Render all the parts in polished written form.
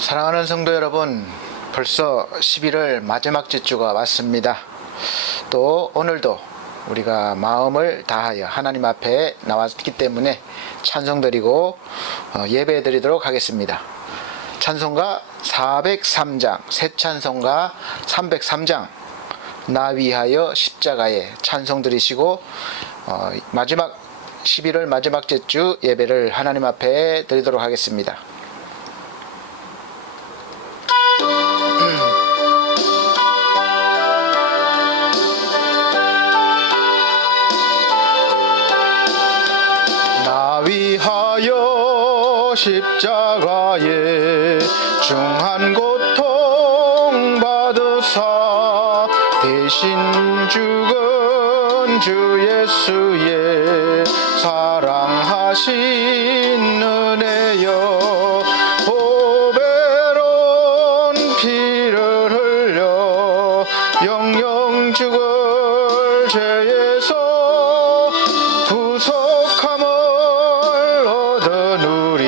사랑하는 성도 여러분, 벌써 11월 마지막 주가 왔습니다. 또 오늘도 우리가 마음을 다하여 하나님 앞에 나왔기 때문에 찬송드리고 예배 드리도록 하겠습니다. 찬송가 403장, 새 찬송가 303장, 나 위하여 십자가에 찬송 드리시고 마지막 11월 마지막 주 예배를 하나님 앞에 드리도록 하겠습니다. 나 위하여 십자가에 중한 고통 받으사 대신 죽은 주 예수의 사랑하신 은혜여 보배로운 피를 흘려 영영 죽을 죄에서 구속함을 얻은 우리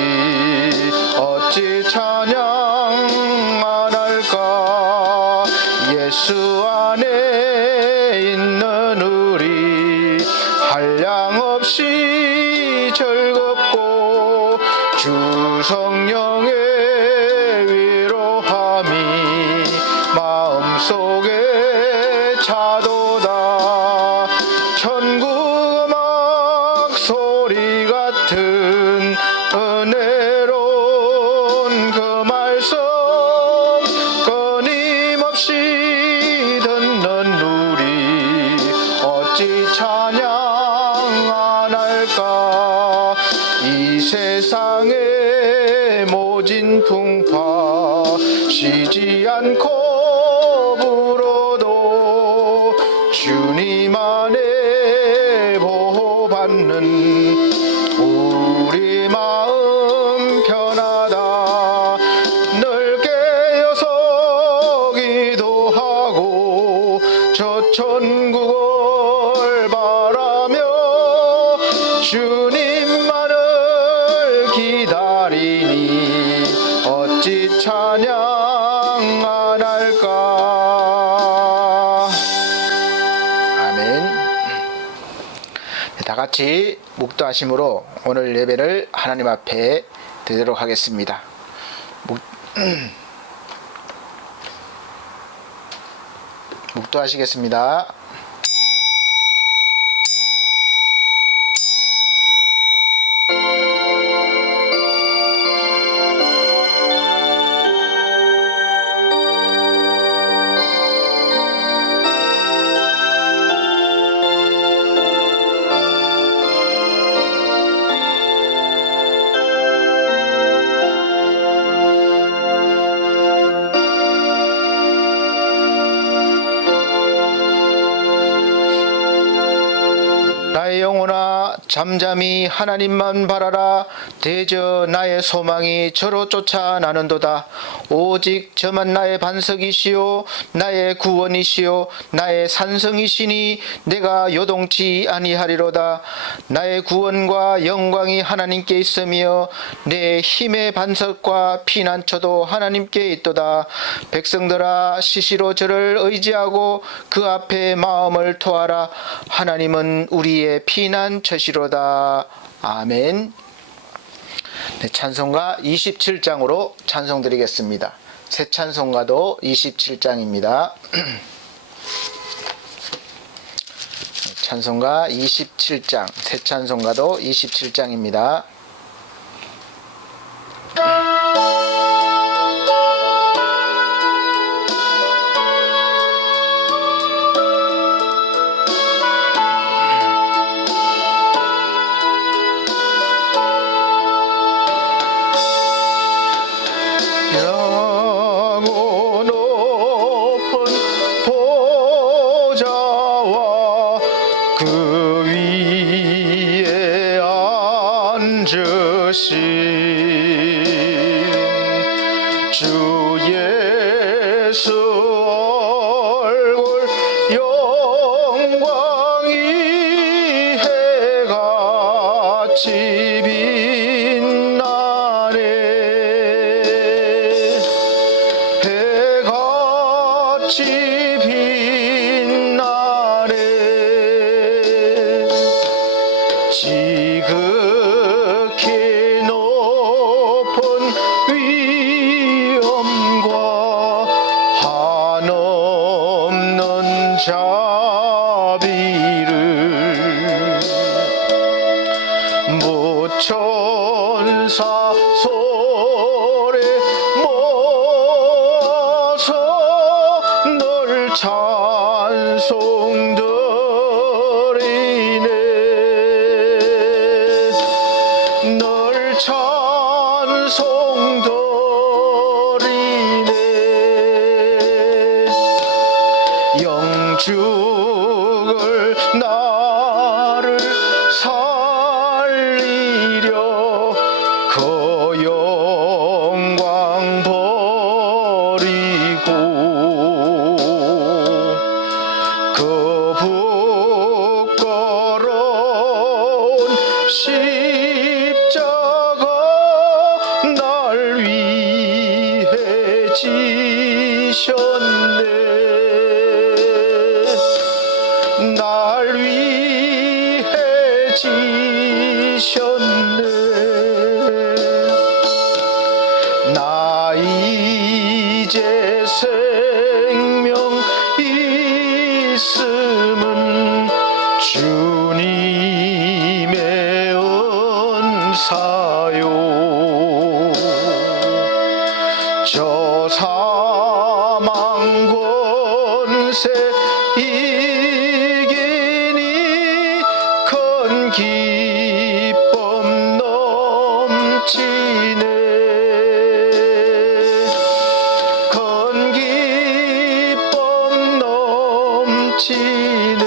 어찌 찬양 안 할까. 예수 안에 있는 우리 한량없이 즐겁고 주 성령의 위로함이 마음속에 차도다. 천국 음악 소리 같은 은혜로운 그 말씀 끊임없이 듣는 우리 어찌 찬양 안 할까. 이 세상의 모진 풍파 쉬지 않고 불어도 주님 안에 보호받는 우리 마음 편하다. 늘 깨어서 기도하고 저 천국을 바라며 주님만을 기다리니 어찌 찬양 안 할까. 아멘. 다 같이 묵도하심으로 오늘 예배를 하나님 앞에 드리도록 하겠습니다. 묵도하시겠습니다. 나의 영혼아 잠잠히 하나님만 바라라. 대저 나의 소망이 저로 쫓아나는도다. 오직 저만 나의 반석이시요 나의 구원이시요 나의 산성이시니 내가 요동치 아니하리로다. 나의 구원과 영광이 하나님께 있으며 내 힘의 반석과 피난처도 하나님께 있도다. 백성들아 시시로 저를 의지하고 그 앞에 마음을 토하라. 하나님은 우리의 피난처시로다. 아멘. 네, 찬송가 27장으로 찬송드리겠습니다. 새 찬송가도 27장입니다. 찬송가 27장, 새 찬송가도 27장입니다. 그 위에 앉으신 주 예수 얼굴 영광이 해같이 빛나네. 죽을 나를 살리려 그 영광 버리고 그 부끄러운 십자가 날 위해 지셨네. 날 위해 지셨네. 나 이제 생명 있음은 주님의 은사요. 저 사망 권세 이기니 큰 기쁨 넘치네. 큰 기쁨 넘치네.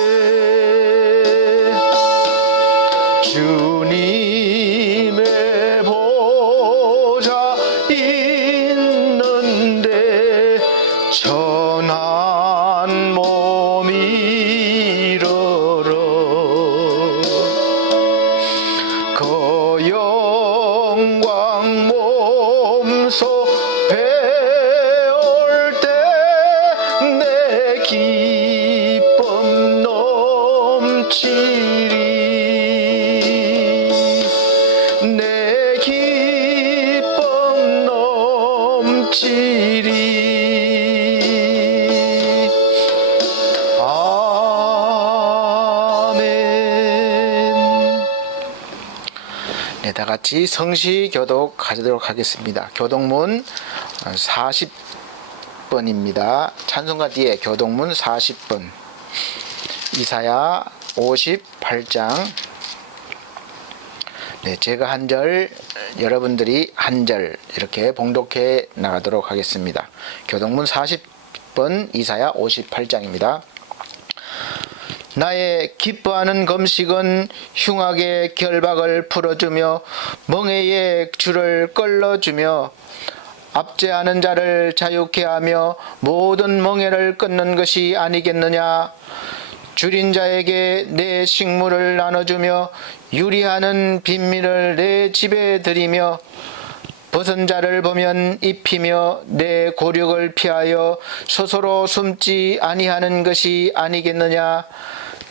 주님의 보좌 있는데 천한 몸이 이르러 그 영광 몸소 배울 때 내 기쁨 넘치리. 내 기쁨 넘치리. 아멘. 네, 다 같이 성시 교독 가도록 하겠습니다. 교독문 40번입니다. 찬송가 뒤에 교독문 40번. 이사야 58장. 네, 제가 한 절, 여러분들이 한 절 이렇게 봉독해 나가도록 하겠습니다. 교독문 40번, 이사야 58장입니다. 나의 기뻐하는 금식은 흉악의 결박을 풀어주며 멍에의 줄을 끌어주며 압제하는 자를 자유케 하며 모든 멍에를 끊는 것이 아니겠느냐. 줄인 자에게 내 식물을 나눠주며 유리하는 빈민을 내 집에 들이며 벗은 자를 보면 입히며 내 고륙을 피하여 스스로 숨지 아니하는 것이 아니겠느냐.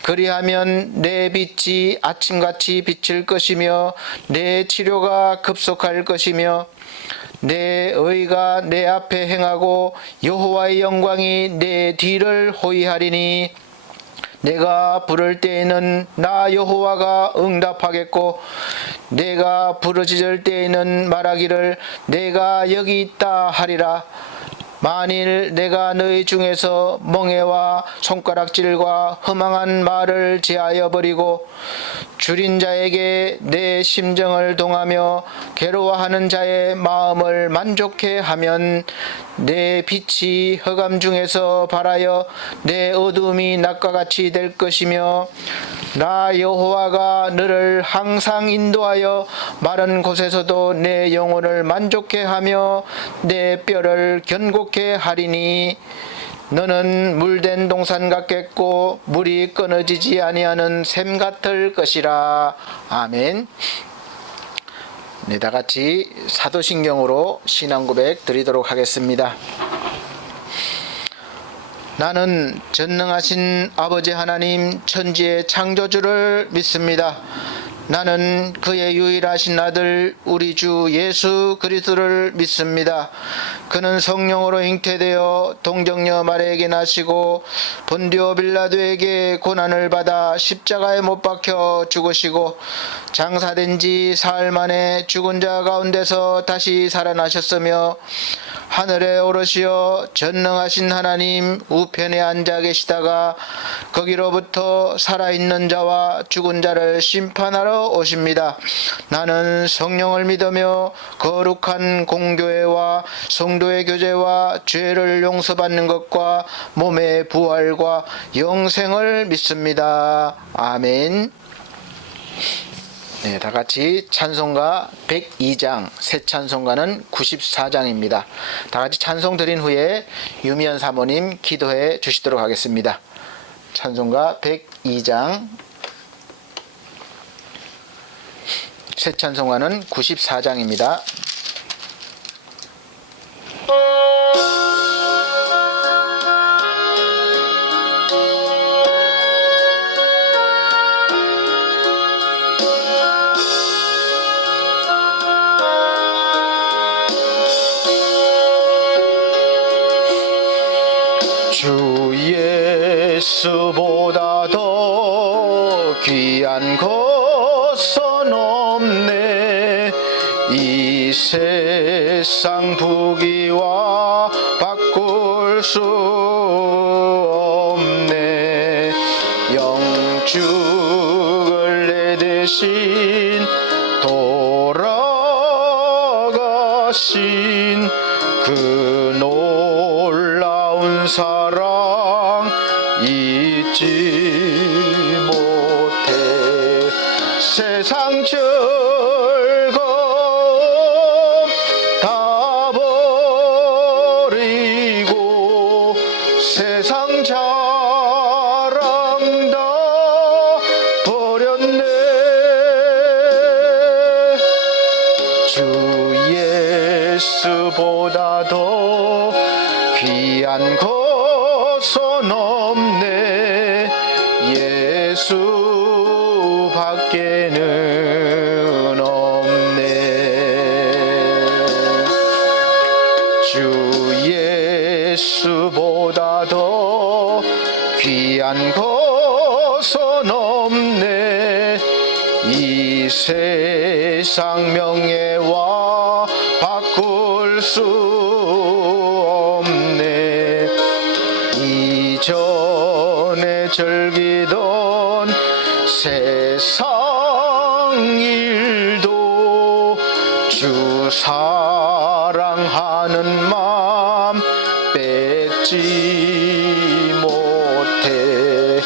그리하면 내 빛이 아침같이 비칠 것이며 내 치료가 급속할 것이며 내 의가 내 앞에 행하고 여호와의 영광이 내 뒤를 호위하리니 내가 부를 때에는 나 여호와가 응답하겠고 내가 부르짖을 때에는 말하기를 내가 여기 있다 하리라. 만일 내가 너희 중에서 멍에와 손가락질과 허망한 말을 제하여 버리고 줄인 자에게 내 심정을 동하며 괴로워하는 자의 마음을 만족해 하면 내 빛이 흑암 중에서 발하여 내 어둠이 낮과 같이 될 것이며 나 여호와가 너를 항상 인도하여 마른 곳에서도 내 영혼을 만족해 하며 내 뼈를 견고케 하리니 너는 물된 동산 같겠고 물이 끊어지지 아니하는 샘 같을 것이라. 아멘. 네, 다 같이 사도신경으로 신앙 고백 드리도록 하겠습니다. 나는 전능하신 아버지 하나님 천지의 창조주를 믿습니다. 나는 그의 유일하신 아들 우리 주 예수 그리스도를 믿습니다. 그는 성령으로 잉태되어 동정녀 마리아에게 나시고 본디오 빌라도에게 고난을 받아 십자가에 못 박혀 죽으시고 장사된 지 사흘 만에 죽은 자 가운데서 다시 살아나셨으며 하늘에 오르시어 전능하신 하나님 우편에 앉아 계시다가 거기로부터 살아있는 자와 죽은 자를 심판하러 오십니다. 나는 성령을 믿으며 거룩한 공교회와 성도의 교제와 죄를 용서받는 것과 몸의 부활과 영생을 믿습니다. 아멘. 네, 다 같이 찬송가 102장, 새 찬송가는 94장입니다. 다 같이 찬송 드린 후에 유미연 사모님 기도해 주시도록 하겠습니다. 찬송가 102장, 새 찬송가는 94장입니다. 주 예수보다 더 귀한 것은 없네. 이 세상 부귀와 바꿀 수 없네. 영죽을 내 대신 돌아가신 그 놀라운 사랑 잊지 못해. 세상 즐거움 다 버리고 세상 자랑 다 버렸네. 주 예수보다 더 귀한 것은 없네. 예수 밖에는 없네. 주 예수보다 더 귀한 것은 없네. 이 세상 명예와 바꿀 수 전에 즐기던 세상 일도 주 사랑하는 마음 뺏지 못해.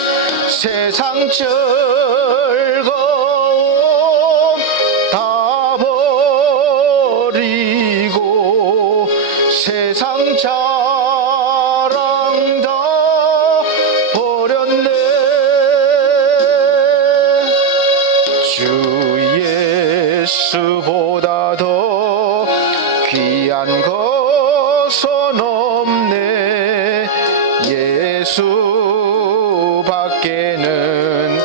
세상 즐거움 다 버리고 세상 자랑 다 버렸네. 주 예수보다 더 귀한 것은 없네. 예수 밖에는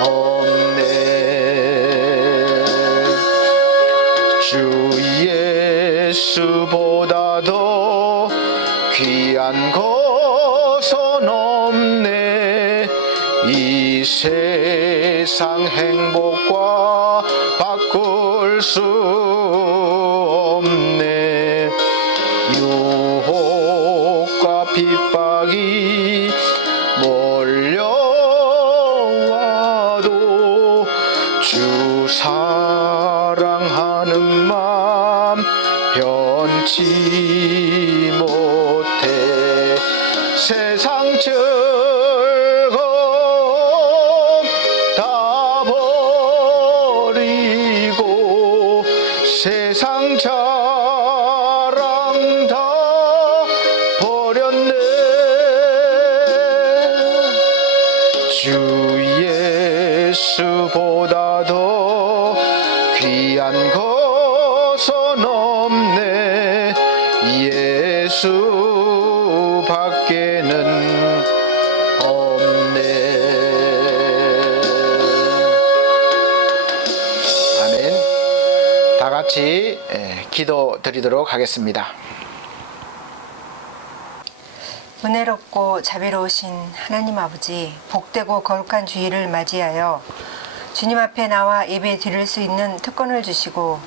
없네. 주 예수보다 더 귀한 것은 없네. 이 세상 행복과 바꿀 수 없네. 유혹과 핍박이 몰려와도 주 사랑하는 마음 변치 못해. 세상 즐거움 다 버리고 세상 자랑 다 버렸네. 주 예수보다 더 귀한 것은 없네. 예수 밖에는 없네. 아멘. 다 같이 기도 드리도록 하겠습니다. 은혜롭고 자비로우신 하나님 아버지, 복되고 거룩한 주일을 맞이하여 주님 앞에 나와 예배 드릴 수 있는 특권을 주시고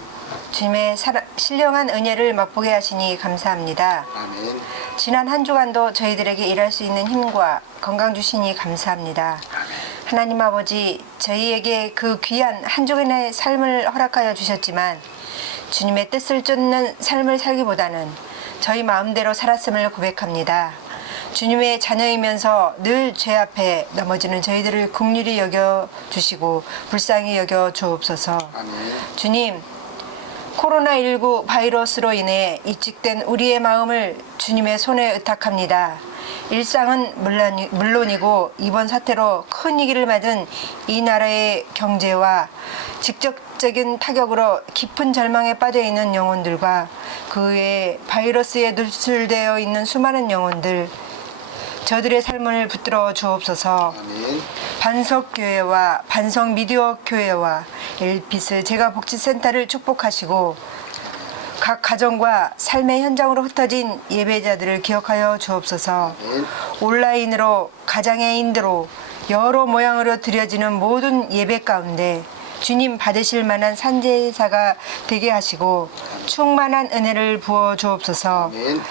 주님의 신령한 은혜를 맛보게 하시니 감사합니다. 아멘. 지난 한 주간도 저희들에게 일할 수 있는 힘과 건강 주시니 감사합니다. 하나님 아버지, 저희에게 그 귀한 한 주간의 삶을 허락하여 주셨지만 주님의 뜻을 쫓는 삶을 살기보다는 저희 마음대로 살았음을 고백합니다. 주님의 자녀이면서 늘 죄 앞에 넘어지는 저희들을 긍휼히 여겨 주시고 불쌍히 여겨 주옵소서. 아멘. 주님, 코로나19 바이러스로 인해 이직된 우리의 마음을 주님의 손에 의탁합니다. 일상은 물론이고 이번 사태로 큰 위기를 맞은 이 나라의 경제와 직접적인 타격으로 깊은 절망에 빠져 있는 영혼들과 그 외에 바이러스에 노출되어 있는 수많은 영혼들, 저들의 삶을 붙들어 주옵소서. 아멘. 반석교회와 반석미디어교회와 엘피스 제가복지센터를 축복하시고 각 가정과 삶의 현장으로 흩어진 예배자들을 기억하여 주옵소서. 온라인으로 가장의 인도로 여러 모양으로 드려지는 모든 예배 가운데 주님 받으실 만한 산제사가 되게 하시고 충만한 은혜를 부어 주옵소서. 아멘.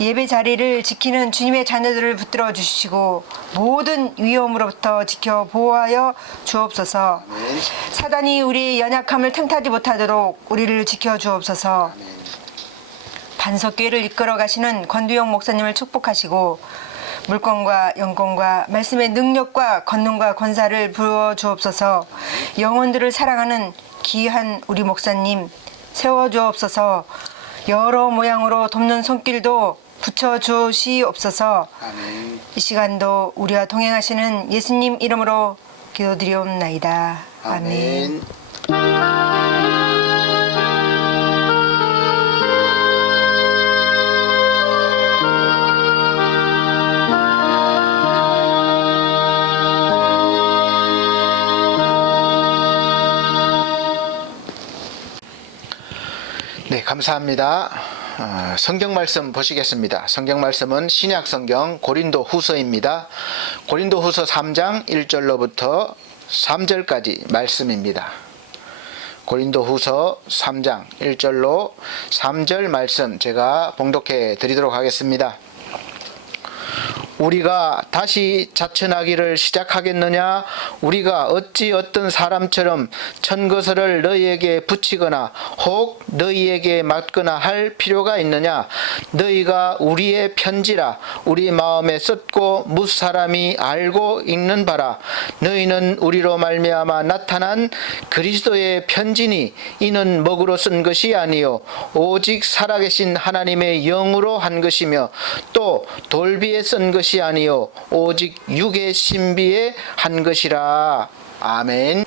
예배 자리를 지키는 주님의 자녀들을 붙들어 주시고 모든 위험으로부터 지켜 보호하여 주옵소서. 아멘. 사단이 우리의 연약함을 틈타지 못하도록 우리를 지켜 주옵소서. 반석교회를 이끌어 가시는 권두영 목사님을 축복하시고 물권과 영권과 말씀의 능력과 권능과 권사를 부어 주옵소서. 영혼들을 사랑하는 귀한 우리 목사님 세워 주옵소서. 여러 모양으로 돕는 손길도 붙여 주시옵소서. 아멘. 이 시간도 우리와 동행하시는 예수님 이름으로 기도드리옵나이다. 아멘. 네, 감사합니다. 성경 말씀 보시겠습니다. 성경 말씀은 신약 성경 고린도 후서입니다. 고린도 후서 3장 1절로부터 3절까지 말씀입니다. 고린도 후서 3장 1절로 3절 말씀 제가 봉독해 드리도록 하겠습니다. 우리가 다시 자천하기를 시작하겠느냐? 우리가 어찌 어떤 사람처럼 천거설을 너희에게 붙이거나 혹 너희에게 맞거나 할 필요가 있느냐? 너희가 우리의 편지라 우리 마음에 썼고 무사람이 알고 읽는 바라. 너희는 우리로 말미암아 나타난 그리스도의 편지니 이는 먹으로 쓴 것이 아니요 오직 살아계신 하나님의 영으로 한 것이며 또 돌비에 쓴 것이 아니요 오직 육의 신비에 한 것이라. 아멘.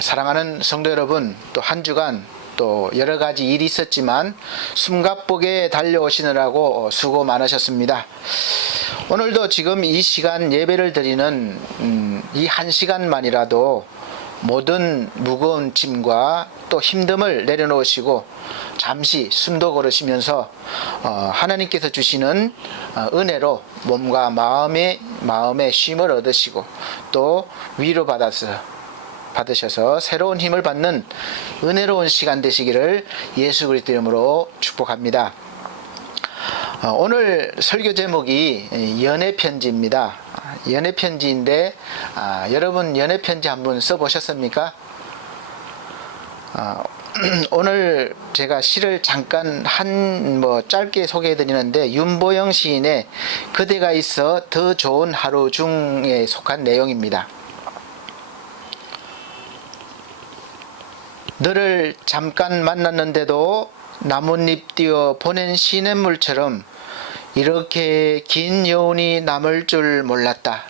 사랑하는 성도 여러분, 또 한 주간 또 여러 가지 일이 있었지만 숨가쁘게 달려오시느라고 수고 많으셨습니다. 오늘도 지금 이 시간 예배를 드리는 이 한 시간만이라도 모든 무거운 짐과 또 힘듦을 내려놓으시고 잠시 숨도 고르시면서 하나님께서 주시는 은혜로 몸과 마음의 쉼을 얻으시고 또 받으셔서 새로운 힘을 받는 은혜로운 시간 되시기를 예수 그리스도 이름으로 축복합니다. 오늘 설교 제목이 연애편지입니다. 연애편지인데 여러분 연애편지 한번 써보셨습니까? 오늘 제가 시를 잠깐 짧게 소개해 드리는데 윤보영 시인의 그대가 있어 더 좋은 하루 중에 속한 내용입니다. 너를 잠깐 만났는데도 나뭇잎 띄어 보낸 시냇물처럼 이렇게 긴 여운이 남을 줄 몰랐다.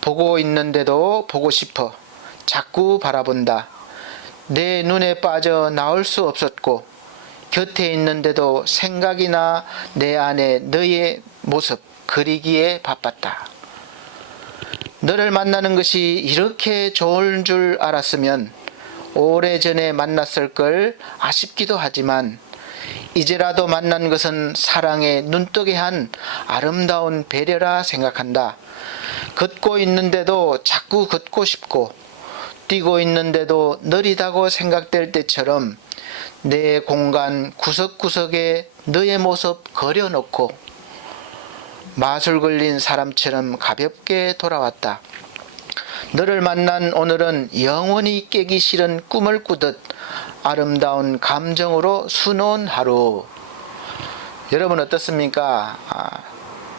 보고 있는데도 보고 싶어 자꾸 바라본다. 내 눈에 빠져 나올 수 없었고 곁에 있는데도 생각이 나 내 안에 너의 모습 그리기에 바빴다. 너를 만나는 것이 이렇게 좋을 줄 알았으면 오래전에 만났을 걸 아쉽기도 하지만 이제라도 만난 것은 사랑에 눈뜨게 한 아름다운 배려라 생각한다. 걷고 있는데도 자꾸 걷고 싶고 뛰고 있는데도 느리다고 생각될 때처럼 내 공간 구석구석에 너의 모습 그려놓고 마술 걸린 사람처럼 가볍게 돌아왔다. 너를 만난 오늘은 영원히 깨기 싫은 꿈을 꾸듯 아름다운 감정으로 수놓은 하루. 여러분 어떻습니까?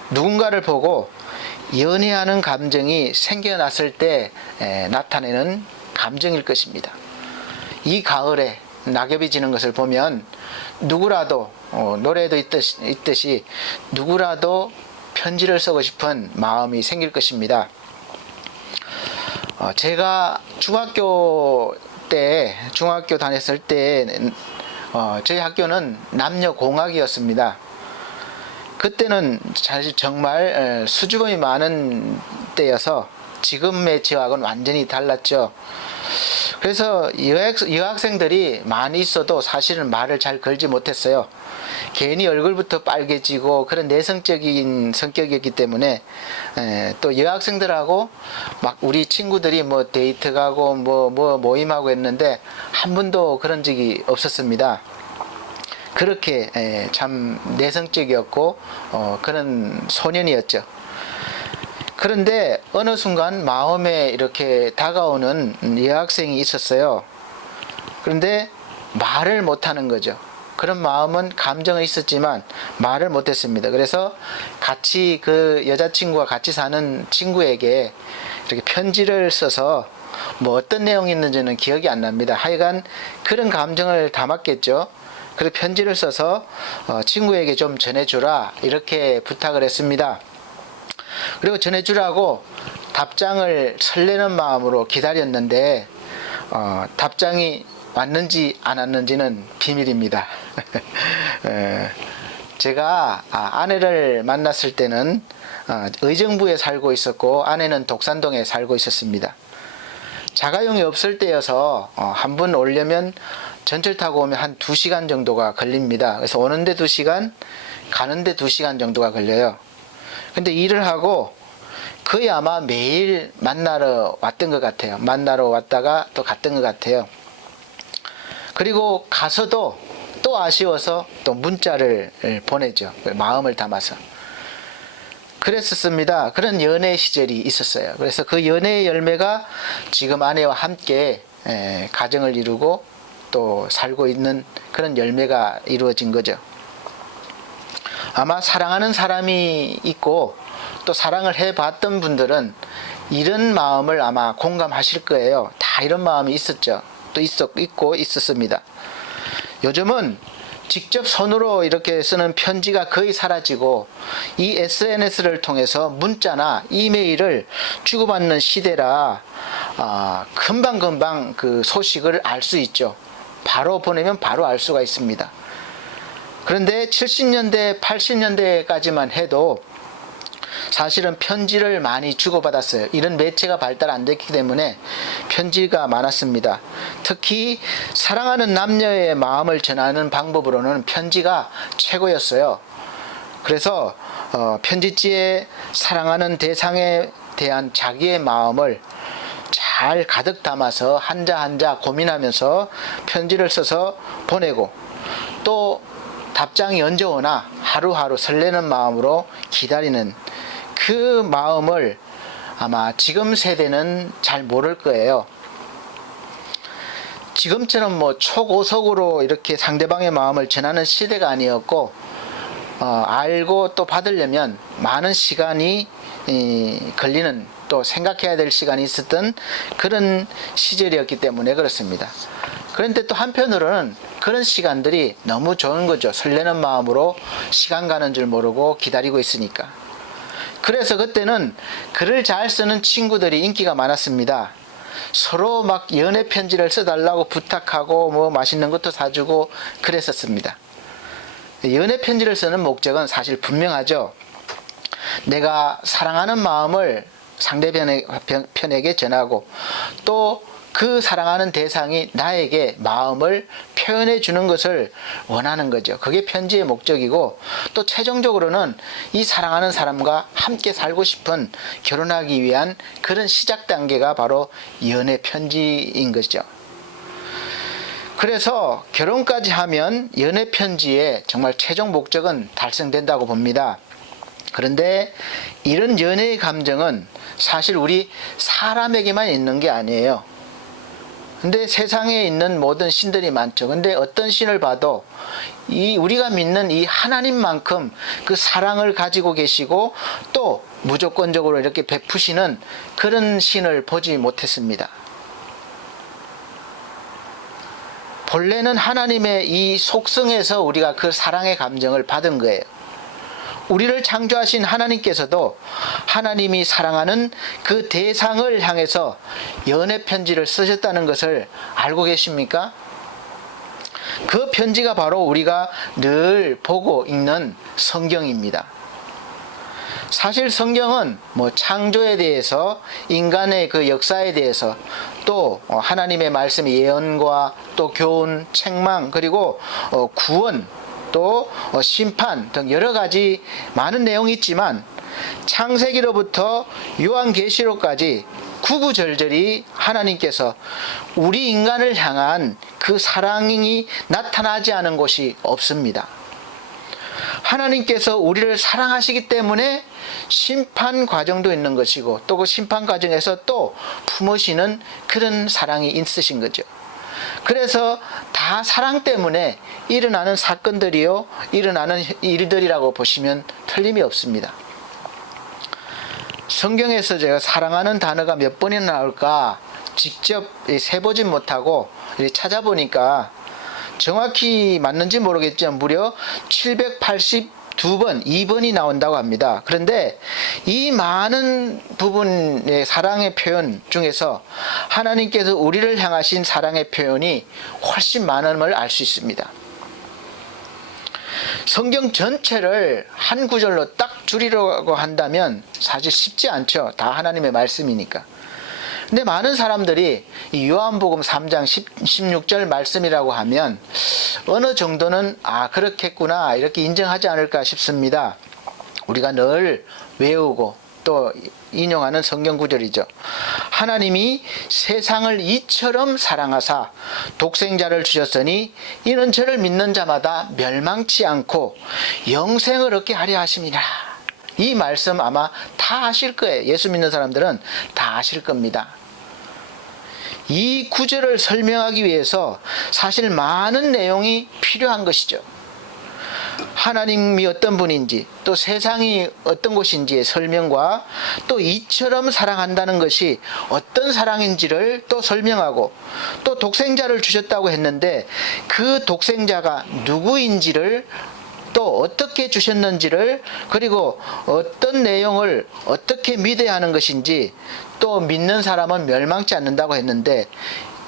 누군가를 보고 연애하는 감정이 생겨났을 때 나타내는 감정일 것입니다. 이 가을에 낙엽이 지는 것을 보면 누구라도 노래도 있듯이 누구라도 편지를 쓰고 싶은 마음이 생길 것입니다. 제가 중학교 다녔을 때 저희 학교는 남녀공학이었습니다. 그때는 사실 정말 수줍음이 많은 때여서 지금의 저하고는 완전히 달랐죠. 그래서 여학생들이 많이 있어도 사실은 말을 잘 걸지 못했어요. 괜히 얼굴부터 빨개지고 그런 내성적인 성격이었기 때문에 또 여학생들하고 막 우리 친구들이 뭐 데이트 가고 뭐 모임하고 했는데 한 번도 그런 적이 없었습니다. 그렇게 참 내성적이었고 그런 소년이었죠. 그런데 어느 순간 마음에 이렇게 다가오는 여학생이 있었어요. 그런데 말을 못하는 거죠. 그런 마음은 감정은 있었지만 말을 못했습니다. 그래서 같이 그 여자친구와 같이 사는 친구에게 이렇게 편지를 써서 뭐 어떤 내용이 있는지는 기억이 안 납니다. 하여간 그런 감정을 담았겠죠. 그래서 편지를 써서 친구에게 좀 전해주라 이렇게 부탁을 했습니다. 그리고 전해주라고 답장을 설레는 마음으로 기다렸는데 답장이 왔는지 안 왔는지는 비밀입니다. 제가 아내를 만났을 때는 의정부에 살고 있었고 아내는 독산동에 살고 있었습니다. 자가용이 없을 때여서 한 번 오려면 전철 타고 오면 한 2시간 정도가 걸립니다. 그래서 오는데 2시간, 가는데 2시간 정도가 걸려요. 근데 일을 하고 거의 아마 매일 만나러 왔던 것 같아요. 만나러 왔다가 또 갔던 것 같아요. 그리고 가서도 또 아쉬워서 또 문자를 보내죠. 마음을 담아서. 그랬었습니다. 그런 연애 시절이 있었어요. 그래서 그 연애의 열매가 지금 아내와 함께 가정을 이루고 또 살고 있는 그런 열매가 이루어진 거죠. 아마 사랑하는 사람이 있고 또 사랑을 해봤던 분들은 이런 마음을 아마 공감하실 거예요. 다 이런 마음이 있었죠. 또 있고 있었습니다. 요즘은 직접 손으로 이렇게 쓰는 편지가 거의 사라지고 이 SNS를 통해서 문자나 이메일을 주고받는 시대라 금방금방 그 소식을 알 수 있죠. 바로 보내면 바로 알 수가 있습니다. 그런데 70년대, 80년대까지만 해도 사실은 편지를 많이 주고받았어요. 이런 매체가 발달 안 됐기 때문에 편지가 많았습니다. 특히 사랑하는 남녀의 마음을 전하는 방법으로는 편지가 최고였어요. 그래서 편지지에 사랑하는 대상에 대한 자기의 마음을 잘 가득 담아서 한자 한자 고민하면서 편지를 써서 보내고 또 답장이 언제 오나 하루하루 설레는 마음으로 기다리는 그 마음을 아마 지금 세대는 잘 모를 거예요. 지금처럼 뭐 초고속으로 이렇게 상대방의 마음을 전하는 시대가 아니었고 알고 또 받으려면 많은 시간이 걸리는 또 생각해야 될 시간이 있었던 그런 시절이었기 때문에 그렇습니다. 그런데 또 한편으로는 그런 시간들이 너무 좋은 거죠. 설레는 마음으로 시간 가는 줄 모르고 기다리고 있으니까. 그래서 그때는 글을 잘 쓰는 친구들이 인기가 많았습니다. 서로 막 연애 편지를 써달라고 부탁하고 뭐 맛있는 것도 사주고 그랬었습니다. 연애 편지를 쓰는 목적은 사실 분명하죠. 내가 사랑하는 마음을 상대편에게 전하고 또 그 사랑하는 대상이 나에게 마음을 표현해 주는 것을 원하는 거죠. 그게 편지의 목적이고 또 최종적으로는 이 사랑하는 사람과 함께 살고 싶은 결혼하기 위한 그런 시작 단계가 바로 연애 편지인 거죠. 그래서 결혼까지 하면 연애 편지의 정말 최종 목적은 달성된다고 봅니다. 그런데 이런 연애의 감정은 사실 우리 사람에게만 있는 게 아니에요. 근데 세상에 있는 모든 신들이 많죠. 근데 어떤 신을 봐도 우리가 믿는 이 하나님만큼 그 사랑을 가지고 계시고 또 무조건적으로 이렇게 베푸시는 그런 신을 보지 못했습니다. 본래는 하나님의 이 속성에서 우리가 그 사랑의 감정을 받은 거예요. 우리를 창조하신 하나님께서도 하나님이 사랑하는 그 대상을 향해서 연애 편지를 쓰셨다는 것을 알고 계십니까? 그 편지가 바로 우리가 늘 보고 읽는 성경입니다. 사실 성경은 창조에 대해서, 인간의 그 역사에 대해서, 또 하나님의 말씀 예언과 또 교훈, 책망, 그리고 구원, 또 심판 등 여러 가지 많은 내용이 있지만 창세기로부터 요한계시록까지 구구절절히 하나님께서 우리 인간을 향한 그 사랑이 나타나지 않은 곳이 없습니다. 하나님께서 우리를 사랑하시기 때문에 심판 과정도 있는 것이고, 또 그 심판 과정에서 또 품으시는 그런 사랑이 있으신 거죠. 그래서 다 사랑 때문에 일어나는 사건들이요, 일어나는 일들이라고 보시면 틀림이 없습니다. 성경에서 제가 사랑하는 단어가 몇 번이나 나올까 직접 세보진 못하고 찾아보니까 정확히 맞는지 모르겠지만 무려 782번, 2번이 나온다고 합니다. 그런데 이 많은 부분의 사랑의 표현 중에서 하나님께서 우리를 향하신 사랑의 표현이 훨씬 많음을 알 수 있습니다. 성경 전체를 한 구절로 딱 줄이려고 한다면 사실 쉽지 않죠. 다 하나님의 말씀이니까. 근데 많은 사람들이 이 요한복음 3장 16절 말씀이라고 하면 어느 정도는 그렇겠구나 이렇게 인정하지 않을까 싶습니다. 우리가 늘 외우고 또 인용하는 성경 구절이죠. 하나님이 세상을 이처럼 사랑하사 독생자를 주셨으니 이는 저를 믿는 자마다 멸망치 않고 영생을 얻게 하려 하심이라. 이 말씀 아마 다 아실 거예요. 예수 믿는 사람들은 다 아실 겁니다. 이 구절을 설명하기 위해서 사실 많은 내용이 필요한 것이죠. 하나님이 어떤 분인지, 또 세상이 어떤 곳인지의 설명과 또 이처럼 사랑한다는 것이 어떤 사랑인지를 또 설명하고, 또 독생자를 주셨다고 했는데 그 독생자가 누구인지를 또 어떻게 주셨는지를, 그리고 어떤 내용을 어떻게 믿어야 하는 것인지, 또 믿는 사람은 멸망치 않는다고 했는데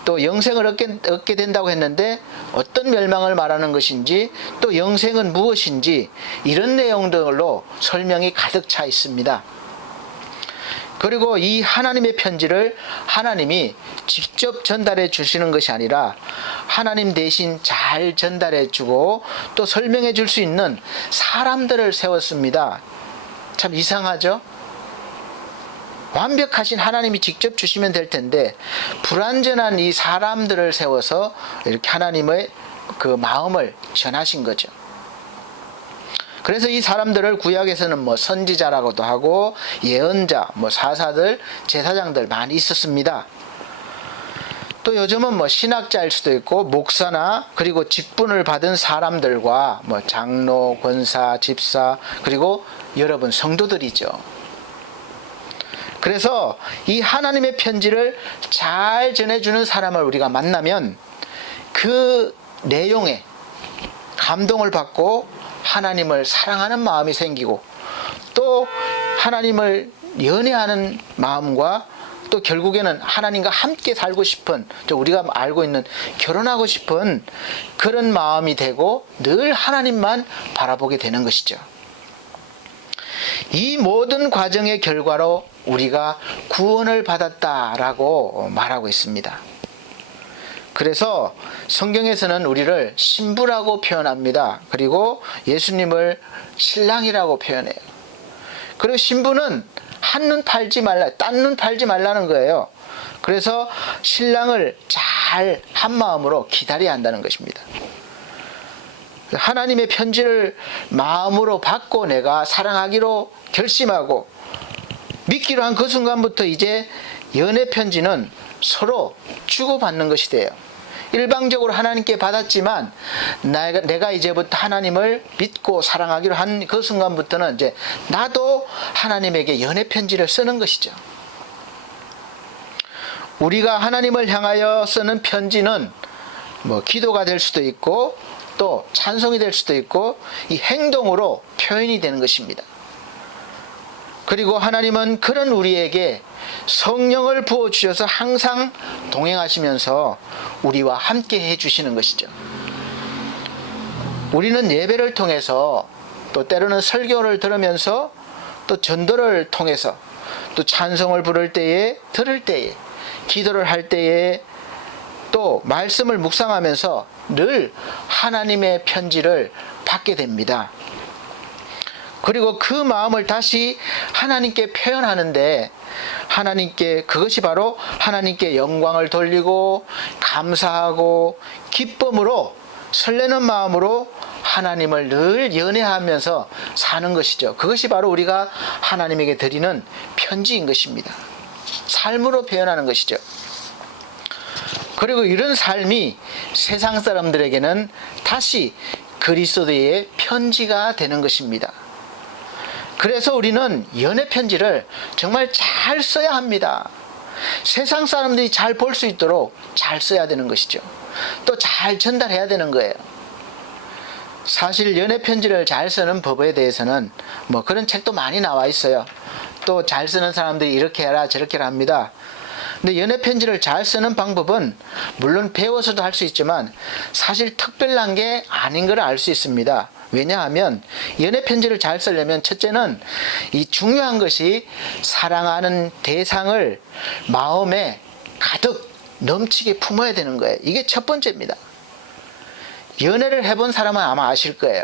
또 영생을 얻게 된다고 했는데 어떤 멸망을 말하는 것인지, 또 영생은 무엇인지, 이런 내용들로 설명이 가득 차 있습니다. 그리고 이 하나님의 편지를 하나님이 직접 전달해 주시는 것이 아니라 하나님 대신 잘 전달해 주고 또 설명해 줄 수 있는 사람들을 세웠습니다. 참 이상하죠? 완벽하신 하나님이 직접 주시면 될 텐데 불완전한 이 사람들을 세워서 이렇게 하나님의 그 마음을 전하신 거죠. 그래서 이 사람들을 구약에서는 선지자라고도 하고 예언자, 사사들, 제사장들 많이 있었습니다. 또 요즘은 신학자일 수도 있고 목사나 그리고 직분을 받은 사람들과 장로, 권사, 집사, 그리고 여러분 성도들이죠. 그래서 이 하나님의 편지를 잘 전해주는 사람을 우리가 만나면 그 내용에 감동을 받고 하나님을 사랑하는 마음이 생기고, 또 하나님을 연애하는 마음과 또 결국에는 하나님과 함께 살고 싶은, 우리가 알고 있는 결혼하고 싶은 그런 마음이 되고 늘 하나님만 바라보게 되는 것이죠. 이 모든 과정의 결과로 우리가 구원을 받았다라고 말하고 있습니다. 그래서 성경에서는 우리를 신부라고 표현합니다. 그리고 예수님을 신랑이라고 표현해요. 그리고 신부는 한눈 팔지 말라, 딴 눈 팔지 말라는 거예요. 그래서 신랑을 잘 잘 한마음으로 기다려야 한다는 것입니다. 하나님의 편지를 마음으로 받고 내가 사랑하기로 결심하고 믿기로 한 그 순간부터 이제 연애 편지는 서로 주고받는 것이 돼요. 일방적으로 하나님께 받았지만 내가 이제부터 하나님을 믿고 사랑하기로 한 그 순간부터는 이제 나도 하나님에게 연애 편지를 쓰는 것이죠. 우리가 하나님을 향하여 쓰는 편지는 뭐 기도가 될 수도 있고 또 찬송이 될 수도 있고 이 행동으로 표현이 되는 것입니다. 그리고 하나님은 그런 우리에게 성령을 부어주셔서 항상 동행하시면서 우리와 함께 해주시는 것이죠. 우리는 예배를 통해서 또 때로는 설교를 들으면서 또 전도를 통해서 또 찬송을 부를 때에 들을 때에 기도를 할 때에 또 말씀을 묵상하면서 늘 하나님의 편지를 받게 됩니다. 그리고 그 마음을 다시 하나님께 표현하는데 하나님께 그것이 바로 하나님께 영광을 돌리고 감사하고 기쁨으로 설레는 마음으로 하나님을 늘 연애하면서 사는 것이죠. 그것이 바로 우리가 하나님에게 드리는 편지인 것입니다. 삶으로 표현하는 것이죠. 그리고 이런 삶이 세상 사람들에게는 다시 그리스도의 편지가 되는 것입니다. 그래서 우리는 연애 편지를 정말 잘 써야 합니다. 세상 사람들이 잘 볼 수 있도록 잘 써야 되는 것이죠. 또 잘 전달해야 되는 거예요. 사실 연애 편지를 잘 쓰는 법에 대해서는 뭐 그런 책도 많이 나와 있어요. 또 잘 쓰는 사람들이 이렇게 해라 저렇게 해라 합니다. 근데 연애 편지를 잘 쓰는 방법은 물론 배워서도 할 수 있지만 사실 특별한 게 아닌 걸 알 수 있습니다. 왜냐하면 연애 편지를 잘 쓰려면 첫째는 이 중요한 것이 사랑하는 대상을 마음에 가득 넘치게 품어야 되는 거예요. 이게 첫 번째입니다. 연애를 해본 사람은 아마 아실 거예요.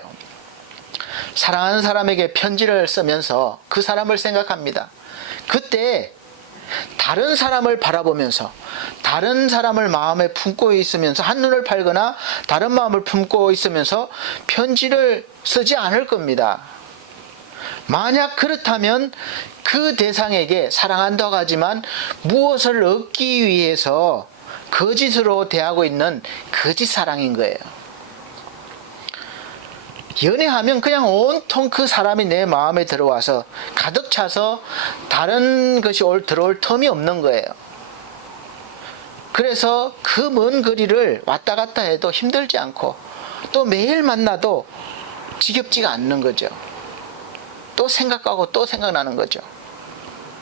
사랑하는 사람에게 편지를 쓰면서 그 사람을 생각합니다. 그때 다른 사람을 바라보면서 다른 사람을 마음에 품고 있으면서 한눈을 팔거나 다른 마음을 품고 있으면서 편지를 쓰지 않을 겁니다. 만약 그렇다면 그 대상에게 사랑한다고 하지만 무엇을 얻기 위해서 거짓으로 대하고 있는 거짓 사랑인 거예요. 연애하면 그냥 온통 그 사람이 내 마음에 들어와서 가득 차서 다른 것이 들어올 틈이 없는 거예요. 그래서 그 먼 거리를 왔다 갔다 해도 힘들지 않고 또 매일 만나도 지겹지가 않는 거죠. 또 생각하고 또 생각나는 거죠.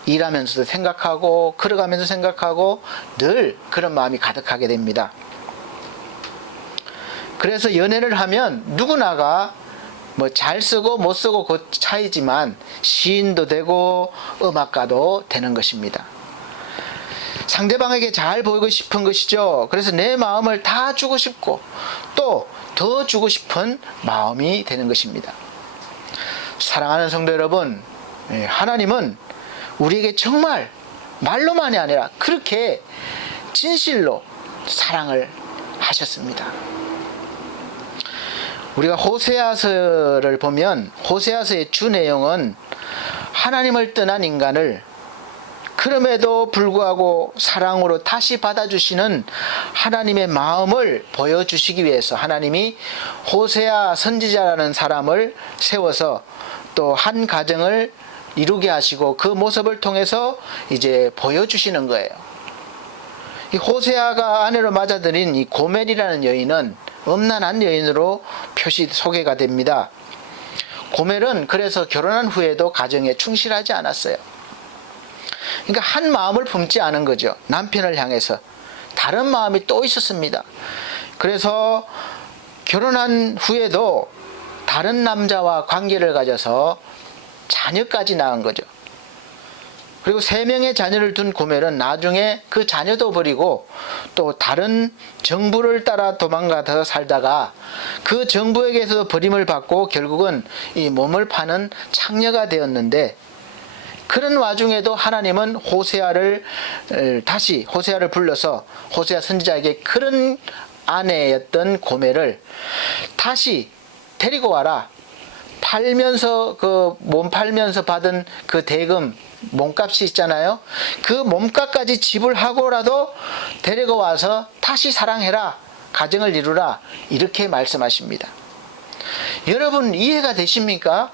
일하면서도 생각하고 걸어가면서 생각하고 늘 그런 마음이 가득하게 됩니다. 그래서 연애를 하면 누구나가 뭐 잘 쓰고 못 쓰고 그 차이지만 시인도 되고 음악가도 되는 것입니다. 상대방에게 잘 보이고 싶은 것이죠. 그래서 내 마음을 다 주고 싶고 또 더 주고 싶은 마음이 되는 것입니다. 사랑하는 성도 여러분, 하나님은 우리에게 정말 말로만이 아니라 그렇게 진실로 사랑을 하셨습니다. 우리가 호세아서를 보면 호세아서의 주 내용은 하나님을 떠난 인간을 그럼에도 불구하고 사랑으로 다시 받아주시는 하나님의 마음을 보여주시기 위해서 하나님이 호세아 선지자라는 사람을 세워서 또 한 가정을 이루게 하시고 그 모습을 통해서 이제 보여주시는 거예요. 이 호세아가 아내로 맞아들인 이 고멜이라는 여인은 음란한 여인으로 소개가 됩니다. 고멜은 그래서 결혼한 후에도 가정에 충실하지 않았어요. 그러니까 한 마음을 품지 않은 거죠. 남편을 향해서 다른 마음이 또 있었습니다. 그래서 결혼한 후에도 다른 남자와 관계를 가져서 자녀까지 낳은 거죠. 그리고 3명의 자녀를 둔 고멜은 나중에 그 자녀도 버리고 또 다른 정부를 따라 도망가서 살다가 그 정부에게서 버림을 받고 결국은 이 몸을 파는 창녀가 되었는데 그런 와중에도 하나님은 다시 호세아를 불러서 호세아 선지자에게 그런 아내였던 고멜을 다시 데리고 와라. 팔면서 몸 팔면서 받은 그 대금 몸값이 있잖아요. 그 몸값까지 지불하고라도 데리고 와서 다시 사랑해라. 가정을 이루라. 이렇게 말씀하십니다. 여러분 이해가 되십니까?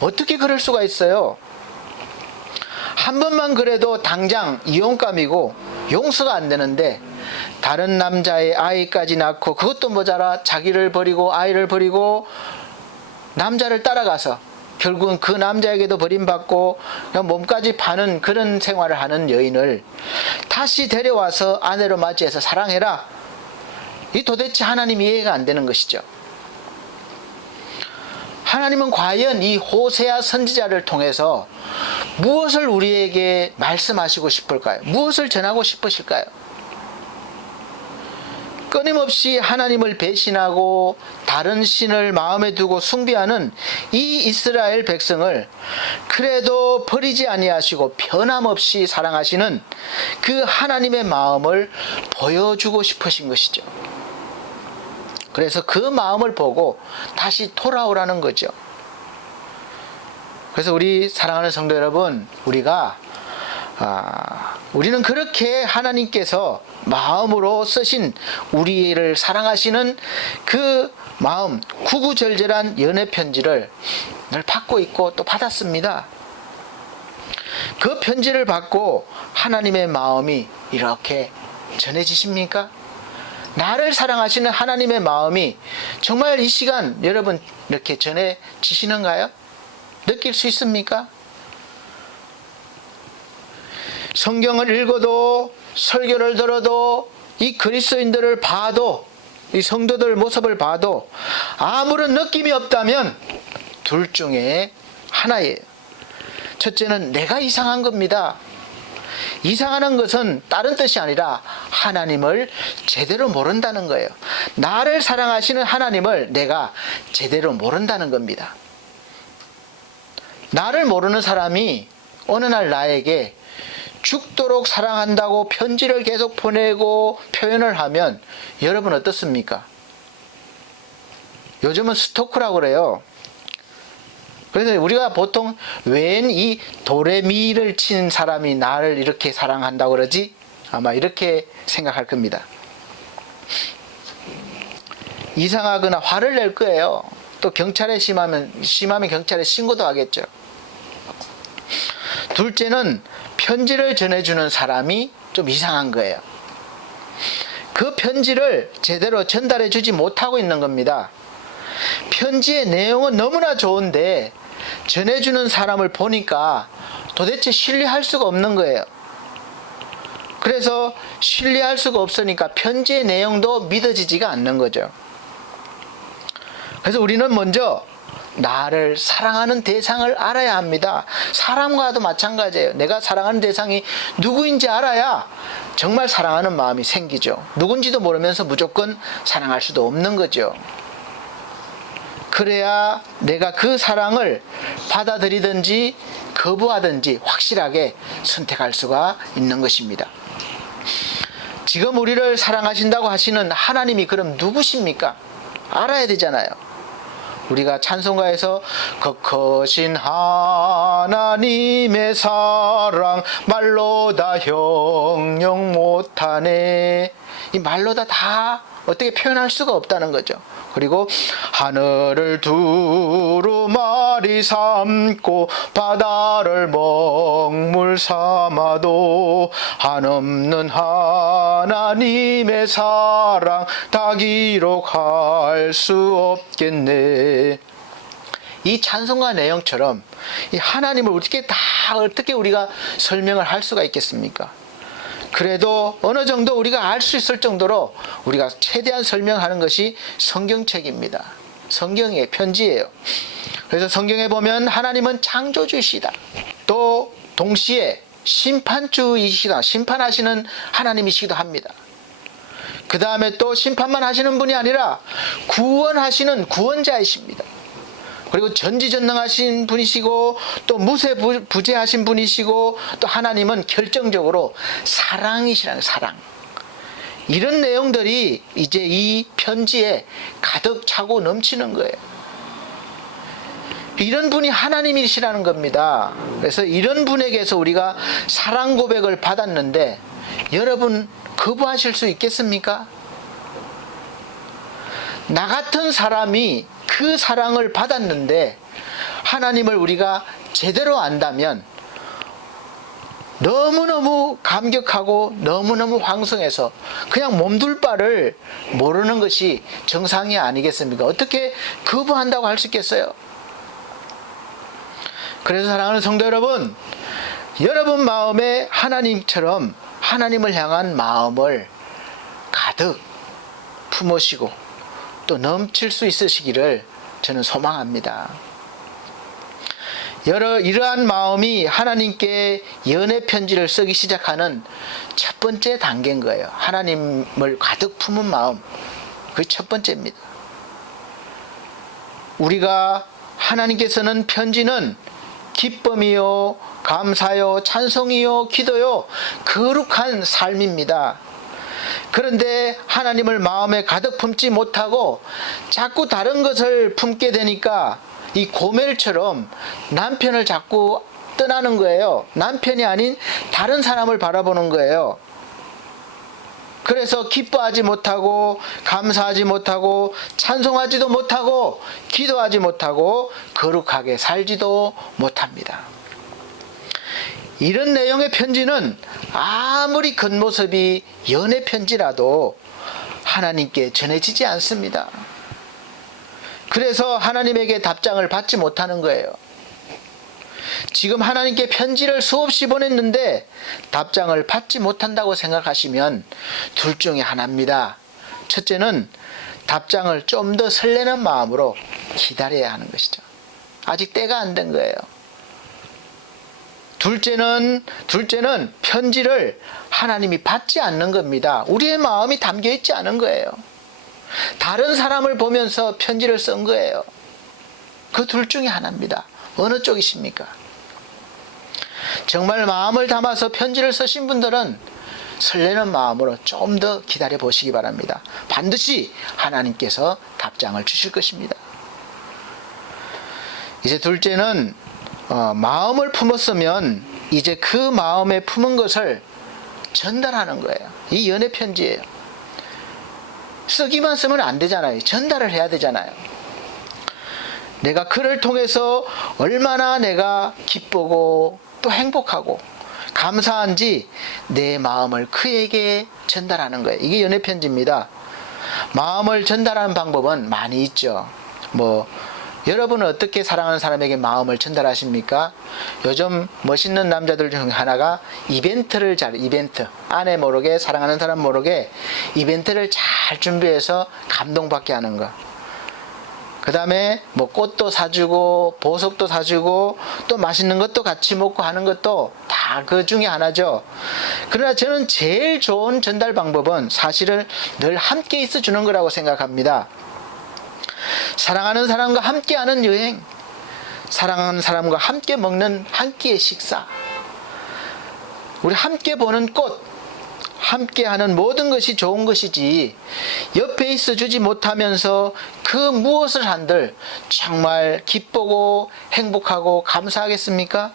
어떻게 그럴 수가 있어요? 한 번만 그래도 당장 이혼감이고 용서가 안 되는데 다른 남자의 아이까지 낳고 그것도 모자라 자기를 버리고 아이를 버리고 남자를 따라가서 결국은 그 남자에게도 버림받고 몸까지 파는 그런 생활을 하는 여인을 다시 데려와서 아내로 맞이해서 사랑해라. 이 도대체 하나님 이해가 안 되는 것이죠. 하나님은 과연 이 호세아 선지자를 통해서 무엇을 우리에게 말씀하시고 싶을까요? 무엇을 전하고 싶으실까요? 끊임없이 하나님을 배신하고 다른 신을 마음에 두고 숭배하는 이 이스라엘 백성을 그래도 버리지 아니하시고 변함없이 사랑하시는 그 하나님의 마음을 보여주고 싶으신 것이죠. 그래서 그 마음을 보고 다시 돌아오라는 거죠. 그래서 우리 사랑하는 성도 여러분, 우리는 그렇게 하나님께서 마음으로 쓰신 우리를 사랑하시는 그 마음, 구구절절한 연애 편지를 늘 받고 있고 또 받았습니다. 그 편지를 받고 하나님의 마음이 이렇게 전해지십니까? 나를 사랑하시는 하나님의 마음이 정말 이 시간 여러분 이렇게 전해지시는가요? 느낄 수 있습니까? 성경을 읽어도 설교를 들어도 이 그리스도인들을 봐도 이 성도들 모습을 봐도 아무런 느낌이 없다면 둘 중에 하나예요. 첫째는 내가 이상한 겁니다. 이상하는 것은 다른 뜻이 아니라 하나님을 제대로 모른다는 거예요. 나를 사랑하시는 하나님을 내가 제대로 모른다는 겁니다. 나를 모르는 사람이 어느 날 나에게 죽도록 사랑한다고 편지를 계속 보내고 표현을 하면 여러분 어떻습니까? 요즘은 스토커라고 그래요. 그래서 우리가 보통 웬 이 도레미를 친 사람이 나를 이렇게 사랑한다고 그러지? 아마 이렇게 생각할 겁니다. 이상하거나 화를 낼 거예요. 또 경찰에 심하면 경찰에 신고도 하겠죠. 둘째는 편지를 전해주는 사람이 좀 이상한 거예요. 그 편지를 제대로 전달해 주지 못하고 있는 겁니다. 편지의 내용은 너무나 좋은데 전해주는 사람을 보니까 도대체 신뢰할 수가 없는 거예요. 그래서 신뢰할 수가 없으니까 편지의 내용도 믿어지지가 않는 거죠. 그래서 우리는 먼저 나를 사랑하는 대상을 알아야 합니다. 사람과도 마찬가지예요. 내가 사랑하는 대상이 누구인지 알아야 정말 사랑하는 마음이 생기죠. 누군지도 모르면서 무조건 사랑할 수도 없는 거죠. 그래야 내가 그 사랑을 받아들이든지 거부하든지 확실하게 선택할 수가 있는 것입니다. 지금 우리를 사랑하신다고 하시는 하나님이 그럼 누구십니까? 알아야 되잖아요. 우리가 찬송가에서 거커신 하나님의 사랑 말로 다 형용 못하네. 이 말로 다 어떻게 표현할 수가 없다는 거죠. 그리고 하늘을 두루마리 삼고 바다를 먹물 삼아도 한없는 하나님의 사랑 다 기록할 수 없겠네. 이 찬송가 내용처럼 이 하나님을 어떻게 우리가 설명을 할 수가 있겠습니까? 그래도 어느 정도 우리가 알 수 있을 정도로 우리가 최대한 설명하는 것이 성경책입니다. 성경의 편지예요. 그래서 성경에 보면 하나님은 창조주이시다. 또 동시에 심판주이시다. 심판하시는 하나님이시기도 합니다. 그 다음에 또 심판만 하시는 분이 아니라 구원하시는 구원자이십니다. 그리고 전지전능하신 분이시고 또 무세부재하신 분이시고 또 하나님은 결정적으로 사랑이시라는 사랑. 이런 내용들이 이제 이 편지에 가득 차고 넘치는 거예요. 이런 분이 하나님이시라는 겁니다. 그래서 이런 분에게서 우리가 사랑 고백을 받았는데 여러분 거부하실 수 있겠습니까? 나 같은 사람이 그 사랑을 받았는데 하나님을 우리가 제대로 안다면 너무너무 감격하고 너무너무 황송해서 그냥 몸둘 바를 모르는 것이 정상이 아니겠습니까? 어떻게 거부한다고 할 수 있겠어요? 그래서 사랑하는 성도 여러분, 여러분 마음에 하나님처럼 하나님을 향한 마음을 가득 품으시고 또 넘칠 수 있으시기를 저는 소망합니다. 이러한 마음이 하나님께 연애 편지를 쓰기 시작하는 첫 번째 단계인 거예요. 하나님을 가득 품은 마음, 그 첫 번째입니다. 우리가 하나님께서는 편지는 기쁨이요, 감사요, 찬송이요, 기도요, 거룩한 삶입니다. 그런데 하나님을 마음에 가득 품지 못하고 자꾸 다른 것을 품게 되니까 이 고멜처럼 남편을 자꾸 떠나는 거예요. 남편이 아닌 다른 사람을 바라보는 거예요. 그래서 기뻐하지 못하고 감사하지 못하고 찬송하지도 못하고 기도하지 못하고 거룩하게 살지도 못합니다. 이런 내용의 편지는 아무리 겉모습이 연애 편지라도 하나님께 전해지지 않습니다. 그래서 하나님에게 답장을 받지 못하는 거예요. 지금 하나님께 편지를 수없이 보냈는데 답장을 받지 못한다고 생각하시면 둘 중에 하나입니다. 첫째는 답장을 좀 더 설레는 마음으로 기다려야 하는 것이죠. 아직 때가 안 된 거예요. 둘째는 편지를 하나님이 받지 않는 겁니다. 우리의 마음이 담겨 있지 않은 거예요. 다른 사람을 보면서 편지를 쓴 거예요. 그 둘 중에 하나입니다. 어느 쪽이십니까? 정말 마음을 담아서 편지를 쓰신 분들은 설레는 마음으로 좀 더 기다려 보시기 바랍니다. 반드시 하나님께서 답장을 주실 것입니다. 이제 둘째는 마음을 품었으면 이제 그 마음에 품은 것을 전달하는 거예요. 이 연애 편지예요. 쓰기만 쓰면 안 되잖아요. 전달을 해야 되잖아요. 내가 그를 통해서 얼마나 내가 기쁘고 또 행복하고 감사한지 내 마음을 그에게 전달하는 거예요. 이게 연애 편지입니다. 마음을 전달하는 방법은 많이 있죠. 여러분은 어떻게 사랑하는 사람에게 마음을 전달하십니까? 요즘 멋있는 남자들 중 하나가 이벤트 아내 모르게 사랑하는 사람 모르게 이벤트를 잘 준비해서 감동받게 하는 거. 그 다음에 꽃도 사주고 보석도 사주고 또 맛있는 것도 같이 먹고 하는 것도 다 그 중에 하나죠. 그러나 저는 제일 좋은 전달 방법은 사실은 늘 함께 있어 주는 거라고 생각합니다. 사랑하는 사람과 함께하는 여행, 사랑하는 사람과 함께 먹는 한 끼의 식사, 우리 함께 보는 꽃, 함께하는 모든 것이 좋은 것이지 옆에 있어 주지 못하면서 그 무엇을 한들 정말 기쁘고 행복하고 감사하겠습니까?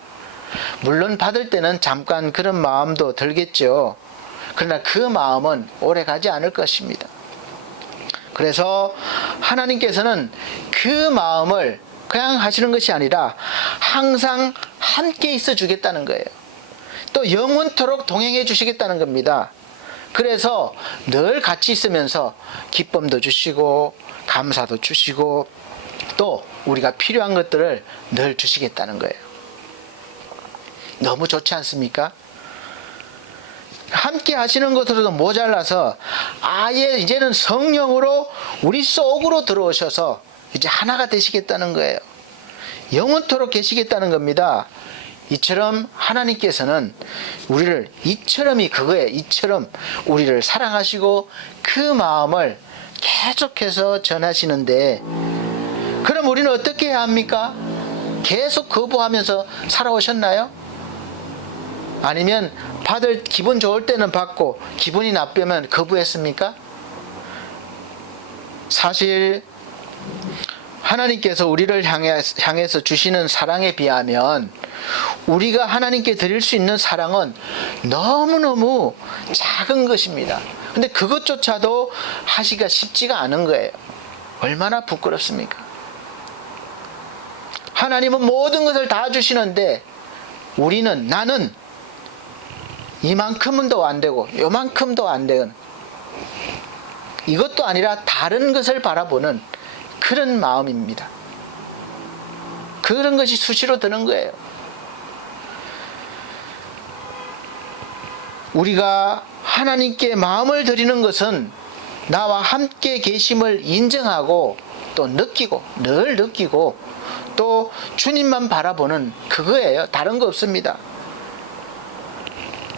물론 받을 때는 잠깐 그런 마음도 들겠죠. 그러나 그 마음은 오래 가지 않을 것입니다. 그래서 하나님께서는 그 마음을 그냥 하시는 것이 아니라 항상 함께 있어 주겠다는 거예요. 또 영원토록 동행해 주시겠다는 겁니다. 그래서 늘 같이 있으면서 기쁨도 주시고 감사도 주시고 또 우리가 필요한 것들을 늘 주시겠다는 거예요. 너무 좋지 않습니까? 함께 하시는 것으로도 모자라서 아예 이제는 성령으로 우리 속으로 들어오셔서 이제 하나가 되시겠다는 거예요. 영원토록 계시겠다는 겁니다. 이처럼 하나님께서는 우리를 이처럼이 그거예요. 이처럼 우리를 사랑하시고 그 마음을 계속해서 전하시는데 그럼 우리는 우리는 어떻게 해야 합니까? 계속 거부하면서 살아오셨나요? 아니면 기분 좋을 때는 받고 기분이 나쁘면 거부했습니까? 사실 하나님께서 우리를 향해서 주시는 사랑에 비하면 우리가 하나님께 드릴 수 있는 사랑은 너무너무 작은 것입니다. 근데 그것조차도 하기가 쉽지가 않은 거예요. 얼마나 부끄럽습니까? 하나님은 모든 것을 다 주시는데 나는 이만큼도 안 되고 요만큼도 안 되는, 이것도 아니라 다른 것을 바라보는 그런 마음입니다. 그런 것이 수시로 드는 거예요. 우리가 하나님께 마음을 드리는 것은 나와 함께 계심을 인정하고 또 늘 느끼고 또 주님만 바라보는 그거예요. 다른 거 없습니다.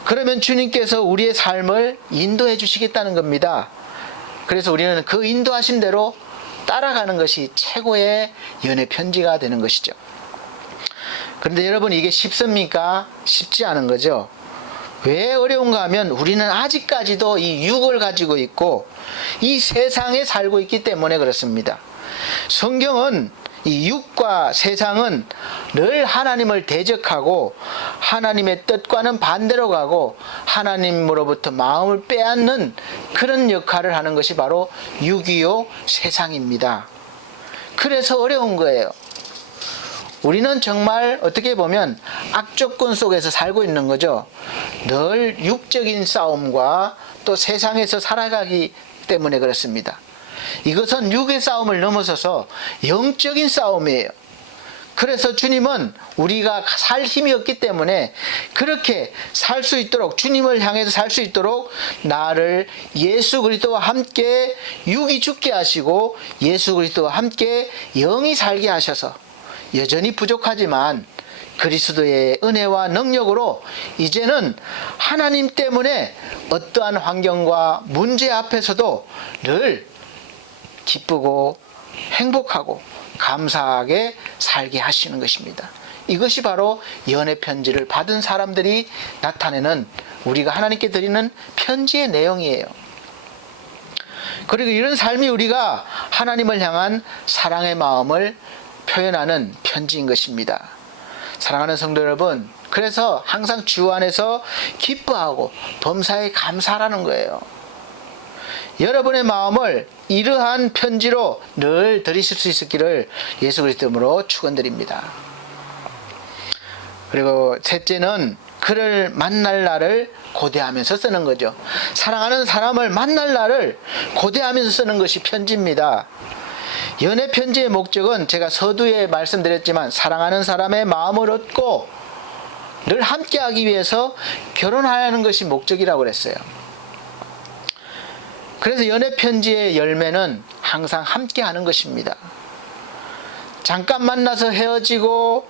그러면 주님께서 우리의 삶을 인도해 주시겠다는 겁니다. 그래서 우리는 그 인도하신 대로 따라가는 것이 최고의 연애 편지가 되는 것이죠. 그런데 여러분, 이게 쉽습니까? 쉽지 않은 거죠. 왜 어려운가 하면 우리는 아직까지도 이 육을 가지고 있고 이 세상에 살고 있기 때문에 그렇습니다. 성경은 이 육과 세상은 늘 하나님을 대적하고 하나님의 뜻과는 반대로 가고 하나님으로부터 마음을 빼앗는 그런 역할을 하는 것이 바로 육이요 세상입니다. 그래서 어려운 거예요. 우리는 정말 어떻게 보면 악조건 속에서 살고 있는 거죠. 늘 육적인 싸움과 또 세상에서 살아가기 때문에 그렇습니다. 이것은 육의 싸움을 넘어서서 영적인 싸움이에요. 그래서 주님은 우리가 살 힘이 없기 때문에 그렇게 살 수 있도록, 주님을 향해서 살 수 있도록 나를 예수 그리스도와 함께 육이 죽게 하시고 예수 그리스도와 함께 영이 살게 하셔서 여전히 부족하지만 그리스도의 은혜와 능력으로 이제는 하나님 때문에 어떠한 환경과 문제 앞에서도 늘 기쁘고 행복하고 감사하게 살게 하시는 것입니다. 이것이 바로 연애 편지를 받은 사람들이 나타내는, 우리가 하나님께 드리는 편지의 내용이에요. 그리고 이런 삶이 우리가 하나님을 향한 사랑의 마음을 표현하는 편지인 것입니다. 사랑하는 성도 여러분, 그래서 항상 주 안에서 기뻐하고 범사에 감사하라는 거예요. 여러분의 마음을 이러한 편지로 늘 드리실 수 있기를 예수 그리스도 이름으로 축원드립니다. 그리고 셋째는 그를 만날 날을 고대하면서 쓰는 거죠. 사랑하는 사람을 만날 날을 고대하면서 쓰는 것이 편지입니다. 연애 편지의 목적은 제가 서두에 말씀드렸지만 사랑하는 사람의 마음을 얻고 늘 함께하기 위해서 결혼하는 것이 목적이라고 그랬어요. 그래서 연애 편지의 열매는 항상 함께하는 것입니다. 잠깐 만나서 헤어지고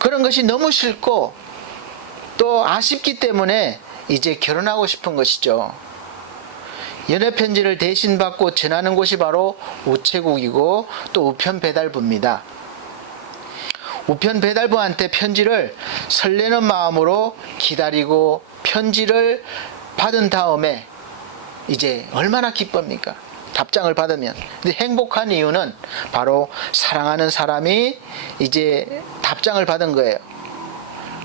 그런 것이 너무 싫고 또 아쉽기 때문에 이제 결혼하고 싶은 것이죠. 연애 편지를 대신 받고 전하는 곳이 바로 우체국이고 또 우편 배달부입니다. 우편 배달부한테 편지를 설레는 마음으로 기다리고 편지를 받은 다음에 이제 얼마나 기쁩니까? 답장을 받으면. 근데 행복한 이유는 바로 사랑하는 사람이 이제 답장을 받은 거예요.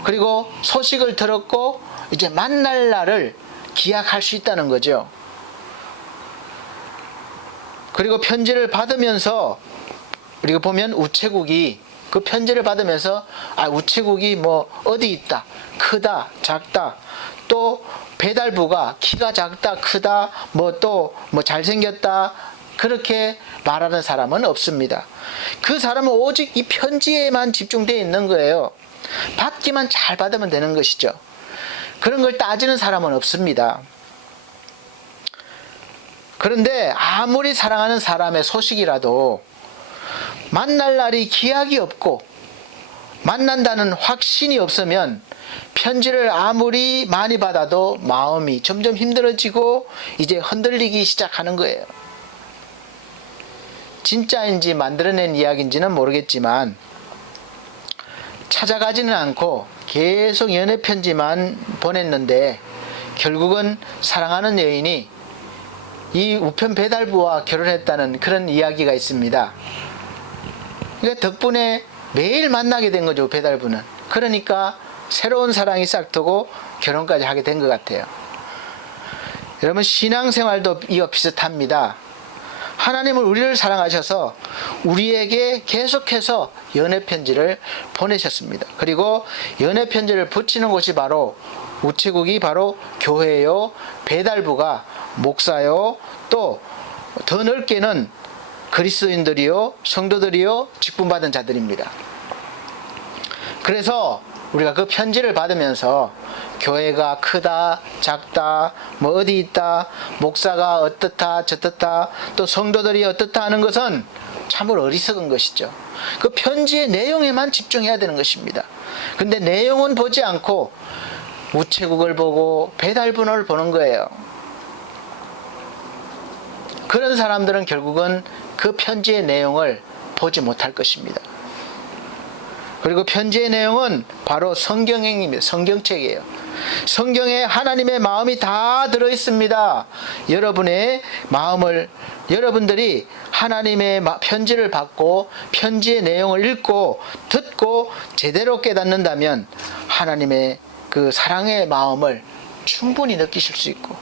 그리고 소식을 들었고 이제 만날 날을 기약할 수 있다는 거죠. 그리고 편지를 받으면서 우리가 보면 우체국이 그 편지를 받으면서 우체국이 뭐 어디 있다, 크다, 작다, 또 배달부가 키가 작다, 크다, 또 잘생겼다, 그렇게 말하는 사람은 없습니다. 그 사람은 오직 이 편지에만 집중되어 있는 거예요. 받기만 잘 받으면 되는 것이죠. 그런 걸 따지는 사람은 없습니다. 그런데 아무리 사랑하는 사람의 소식이라도 만날 날이 기약이 없고 만난다는 확신이 없으면 편지를 아무리 많이 받아도 마음이 점점 힘들어지고 이제 흔들리기 시작하는 거예요. 진짜인지 만들어낸 이야기인지는 모르겠지만 찾아가지는 않고 계속 연애 편지만 보냈는데 결국은 사랑하는 여인이 이 우편 배달부와 결혼했다는 그런 이야기가 있습니다. 그러니까 덕분에 매일 만나게 된 거죠, 배달부는. 그러니까 새로운 사랑이 싹트고 결혼까지 하게 된 것 같아요. 여러분, 신앙생활도 이와 비슷합니다. 하나님은 우리를 사랑하셔서 우리에게 계속해서 연애편지를 보내셨습니다. 그리고 연애편지를 붙이는 곳이 바로 우체국이 바로 교회요, 배달부가 목사요, 또 더 넓게는 그리스도인들이요, 성도들이요, 직분받은 자들입니다. 그래서 우리가 그 편지를 받으면서 교회가 크다, 작다, 뭐 어디 있다, 목사가 어떻다, 저떻다, 또 성도들이 어떻다 하는 것은 참으로 어리석은 것이죠. 그 편지의 내용에만 집중해야 되는 것입니다. 근데 내용은 보지 않고 우체국을 보고 배달번호를 보는 거예요. 그런 사람들은 결국은 그 편지의 내용을 보지 못할 것입니다. 그리고 편지의 내용은 바로 성경행입니다. 성경책이에요. 성경에 하나님의 마음이 다 들어있습니다. 여러분의 마음을, 여러분들이 하나님의 편지를 받고 편지의 내용을 읽고 듣고 제대로 깨닫는다면 하나님의 그 사랑의 마음을 충분히 느끼실 수 있고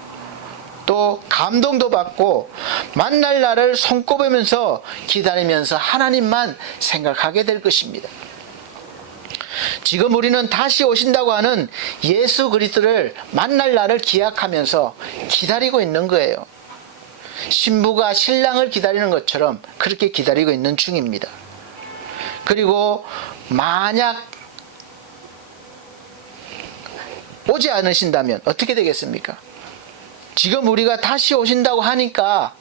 또 감동도 받고 만날 날을 손꼽으면서 기다리면서 하나님만 생각하게 될 것입니다. 지금 우리는 다시 오신다고 하는 예수 그리스도를 만날 날을 기약하면서 기다리고 있는 거예요. 신부가 신랑을 기다리는 것처럼 그렇게 기다리고 있는 중입니다. 그리고 만약 오지 않으신다면 어떻게 되겠습니까? 지금 우리가 다시 오신다고 하니까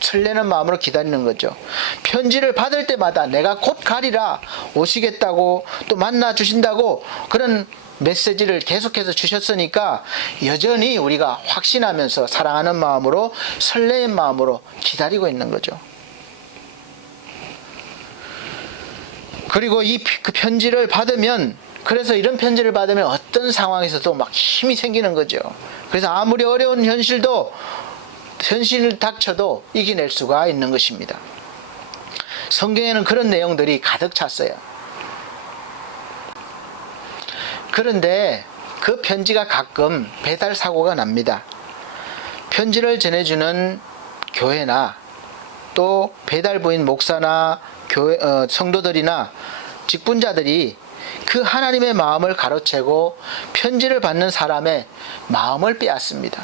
설레는 마음으로 기다리는 거죠. 편지를 받을 때마다 내가 곧 가리라, 오시겠다고 또 만나 주신다고 그런 메시지를 계속해서 주셨으니까 여전히 우리가 확신하면서 사랑하는 마음으로 설레는 마음으로 기다리고 있는 거죠. 그리고 그 편지를 받으면, 그래서 이런 편지를 받으면 어떤 상황에서도 막 힘이 생기는 거죠. 그래서 아무리 어려운 현실을 닥쳐도 이겨낼 수가 있는 것입니다. 성경에는 그런 내용들이 가득 찼어요. 그런데 그 편지가 가끔 배달 사고가 납니다. 편지를 전해주는 교회나 또 배달부인 목사나 성도들이나 직분자들이 그 하나님의 마음을 가로채고 편지를 받는 사람의 마음을 빼앗습니다.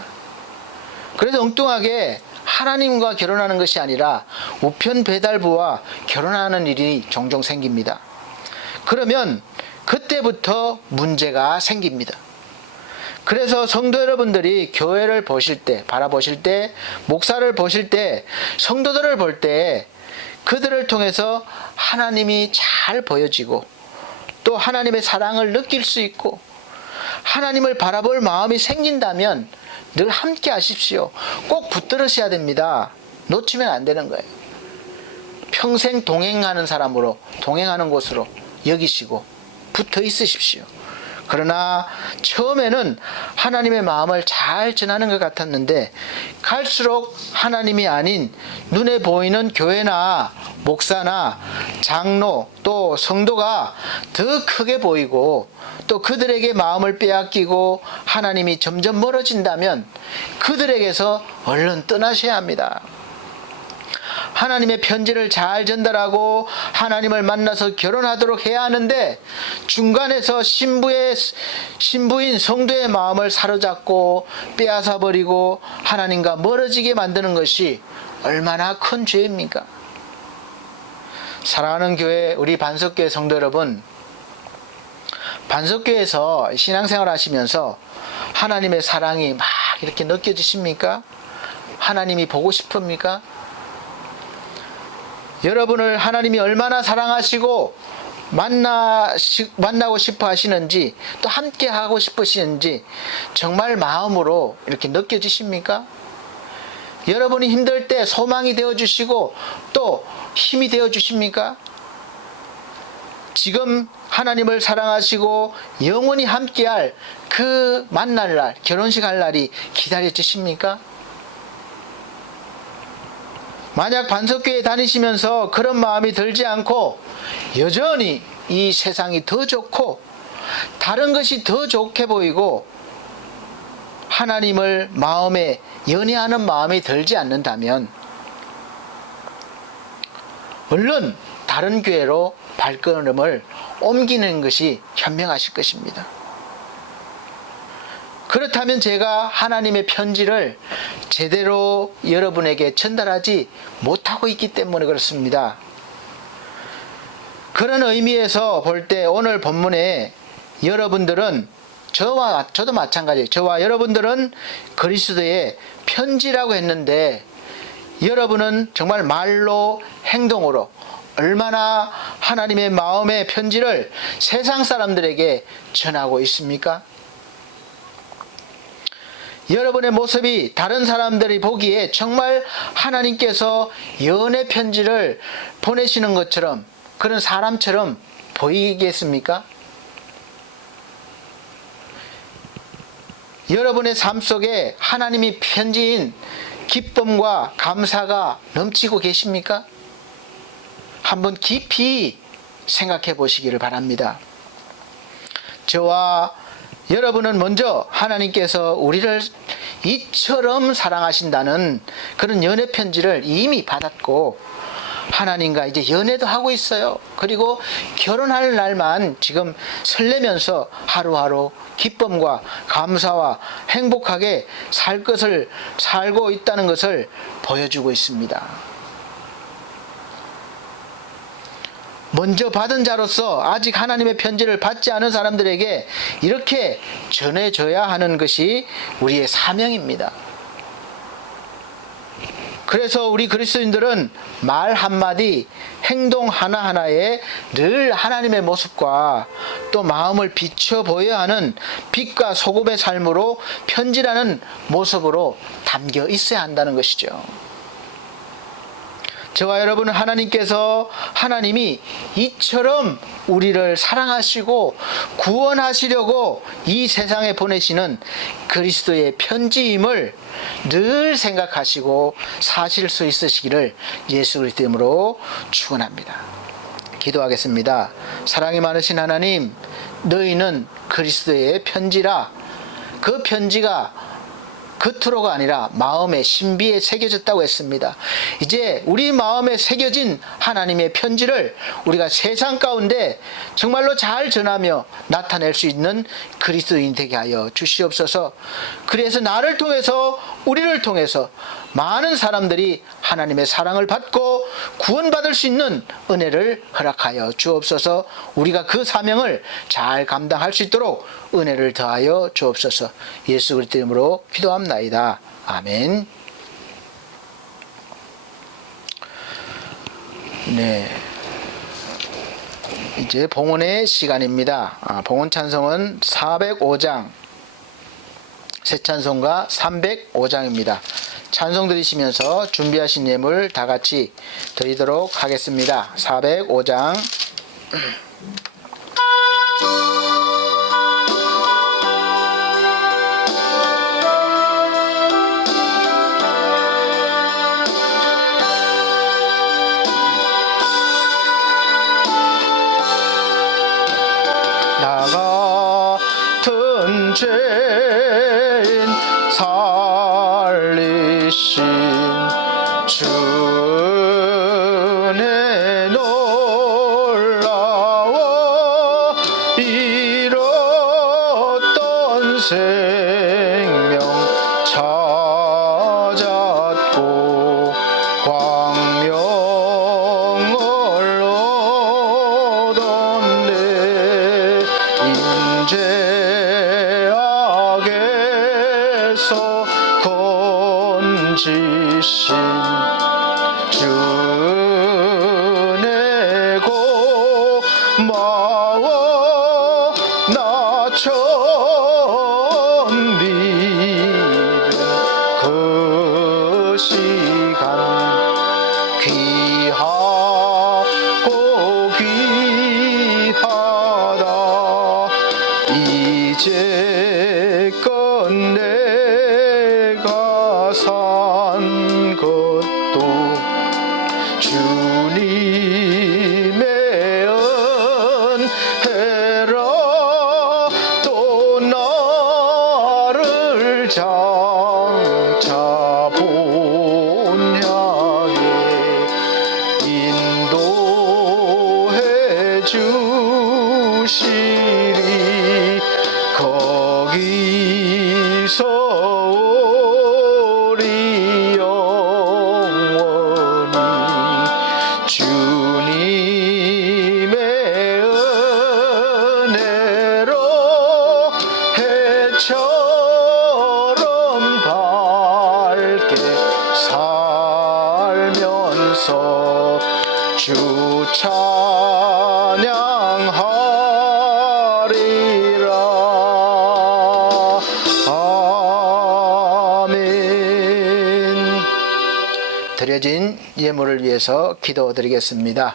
그래서 엉뚱하게 하나님과 결혼하는 것이 아니라 우편 배달부와 결혼하는 일이 종종 생깁니다. 그러면 그때부터 문제가 생깁니다. 그래서 성도 여러분들이 교회를 보실 때, 바라보실 때, 목사를 보실 때, 성도들을 볼 때 그들을 통해서 하나님이 잘 보여지고 또 하나님의 사랑을 느낄 수 있고 하나님을 바라볼 마음이 생긴다면 늘 함께 하십시오. 꼭 붙들으셔야 됩니다. 놓치면 안 되는 거예요. 평생 동행하는 사람으로, 동행하는 곳으로 여기시고 붙어 있으십시오. 그러나 처음에는 하나님의 마음을 잘 전하는 것 같았는데 갈수록 하나님이 아닌 눈에 보이는 교회나 목사나 장로 또 성도가 더 크게 보이고 또 그들에게 마음을 빼앗기고 하나님이 점점 멀어진다면 그들에게서 얼른 떠나셔야 합니다. 하나님의 편지를 잘 전달하고 하나님을 만나서 결혼하도록 해야 하는데 중간에서 신부인 성도의 마음을 사로잡고 빼앗아 버리고 하나님과 멀어지게 만드는 것이 얼마나 큰 죄입니까? 사랑하는 교회, 우리 반석교회 성도 여러분, 반석교회에서 신앙생활 하시면서 하나님의 사랑이 막 이렇게 느껴지십니까? 하나님이 보고 싶습니까? 여러분을 하나님이 얼마나 사랑하시고 만나고 싶어 하시는지 또 함께 하고 싶으시는지 정말 마음으로 이렇게 느껴지십니까? 여러분이 힘들 때 소망이 되어주시고 또 힘이 되어주십니까? 지금 하나님을 사랑하시고 영원히 함께할 그 만날 날, 결혼식 할 날이 기다려지십니까? 만약 반석교회 다니시면서 그런 마음이 들지 않고 여전히 이 세상이 더 좋고 다른 것이 더 좋게 보이고 하나님을 마음에 연애하는 마음이 들지 않는다면 얼른 다른 교회로 발걸음을 옮기는 것이 현명하실 것입니다. 그렇다면 제가 하나님의 편지를 제대로 여러분에게 전달하지 못하고 있기 때문에 그렇습니다. 그런 의미에서 볼 때 오늘 본문에 여러분들은 저도 마찬가지예요. 저와 여러분들은 그리스도의 편지라고 했는데 여러분은 정말 말로 행동으로 얼마나 하나님의 마음의 편지를 세상 사람들에게 전하고 있습니까? 여러분의 모습이 다른 사람들이 보기에 정말 하나님께서 연애 편지를 보내시는 것처럼 그런 사람처럼 보이겠습니까? 여러분의 삶 속에 하나님이 편지인 기쁨과 감사가 넘치고 계십니까? 한번 깊이 생각해 보시기를 바랍니다. 저와 여러분은 먼저 하나님께서 우리를 이처럼 사랑하신다는 그런 연애 편지를 이미 받았고 하나님과 이제 연애도 하고 있어요. 그리고 결혼할 날만 지금 설레면서 하루하루 기쁨과 감사와 행복하게 살 것을 살고 있다는 것을 보여주고 있습니다. 먼저 받은 자로서 아직 하나님의 편지를 받지 않은 사람들에게 이렇게 전해줘야 하는 것이 우리의 사명입니다. 그래서 우리 그리스도인들은 말 한마디, 행동 하나하나에 늘 하나님의 모습과 또 마음을 비춰 보여야 하는 빛과 소금의 삶으로 편지라는 모습으로 담겨 있어야 한다는 것이죠. 저와 여러분은 하나님이 이처럼 우리를 사랑하시고 구원하시려고 이 세상에 보내시는 그리스도의 편지임을 늘 생각하시고 사실 수 있으시기를 예수 그리스도 이름으로 축원합니다. 기도하겠습니다. 사랑이 많으신 하나님, 너희는 그리스도의 편지라. 그 편지가 겉으로가 아니라 마음의 신비에 새겨졌다고 했습니다. 이제 우리 마음에 새겨진 하나님의 편지를 우리가 세상 가운데 정말로 잘 전하며 나타낼 수 있는 그리스도인 되게 하여 주시옵소서. 그래서 나를 통해서 우리를 통해서 많은 사람들이 하나님의 사랑을 받고 구원받을 수 있는 은혜를 허락하여 주옵소서. 우리가 그 사명을 잘 감당할 수 있도록 은혜를 더하여 주옵소서. 예수 그리스도 이름으로 기도합나이다. 아멘. 네, 이제 봉헌의 시간입니다. 봉헌 찬송은 405장, 새 찬송가 305장입니다. 찬송 드리시면서 준비하신 예물 다 같이 드리도록 하겠습니다. 405장. 나 같은 죄인 살리신 주의 놀라워 잃었던 생명 찾았고 광명을 얻었네. 인제 악에서 건지신 주의 고마워. 나 처음 믿은 그 신 이제껏 내가 산 것도 주님의 은혜라. 또 나를 장차 본향에 인도해 주시리. 거기서 우리 영원히 주님의 은혜로 해처럼 밝게 살면서 주 찬양하리라. 아멘. 드려진 예물을 위해서 기도드리겠습니다.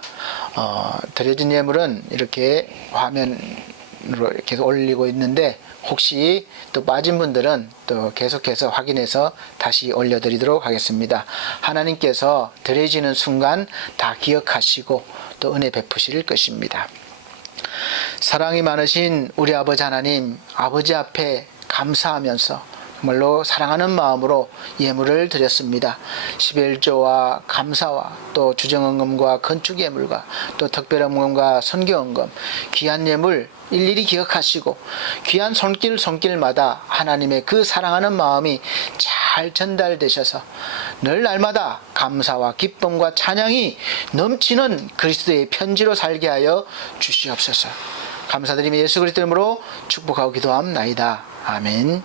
드려진 예물은 이렇게 화면으로 이렇게 올리고 있는데, 혹시 또 빠진 분들은 또 계속해서 확인해서 다시 올려드리도록 하겠습니다. 하나님께서 드려지는 순간 다 기억하시고 또 은혜 베푸실 것입니다. 사랑이 많으신 우리 아버지 하나님, 아버지 앞에 감사하면서 정말로 사랑하는 마음으로 예물을 드렸습니다. 11조와 감사와 또 주정헌금과 건축예물과 또 특별헌금과 선교헌금, 귀한 예물 일일이 기억하시고 귀한 손길마다 하나님의 그 사랑하는 마음이 잘 전달되셔서 늘 날마다 감사와 기쁨과 찬양이 넘치는 그리스도의 편지로 살게 하여 주시옵소서. 감사드리며 예수 그리스도 이름으로 축복하고 기도함나이다. 아멘.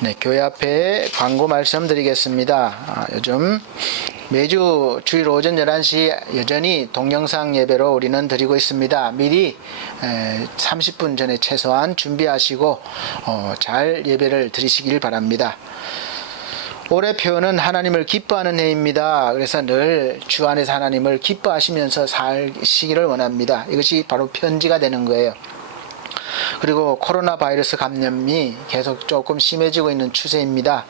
네, 교회 앞에 광고 말씀드리겠습니다. 요즘 매주 주일 오전 11시 여전히 동영상 예배로 우리는 드리고 있습니다. 미리 30분 전에 최소한 준비하시고 잘 예배를 드리시길 바랍니다. 올해 표현은 하나님을 기뻐하는 해입니다. 그래서 늘 주 안에서 하나님을 기뻐하시면서 사시기를 원합니다. 이것이 바로 편지가 되는 거예요. 그리고 코로나 바이러스 감염이 계속 조금 심해지고 있는 추세입니다.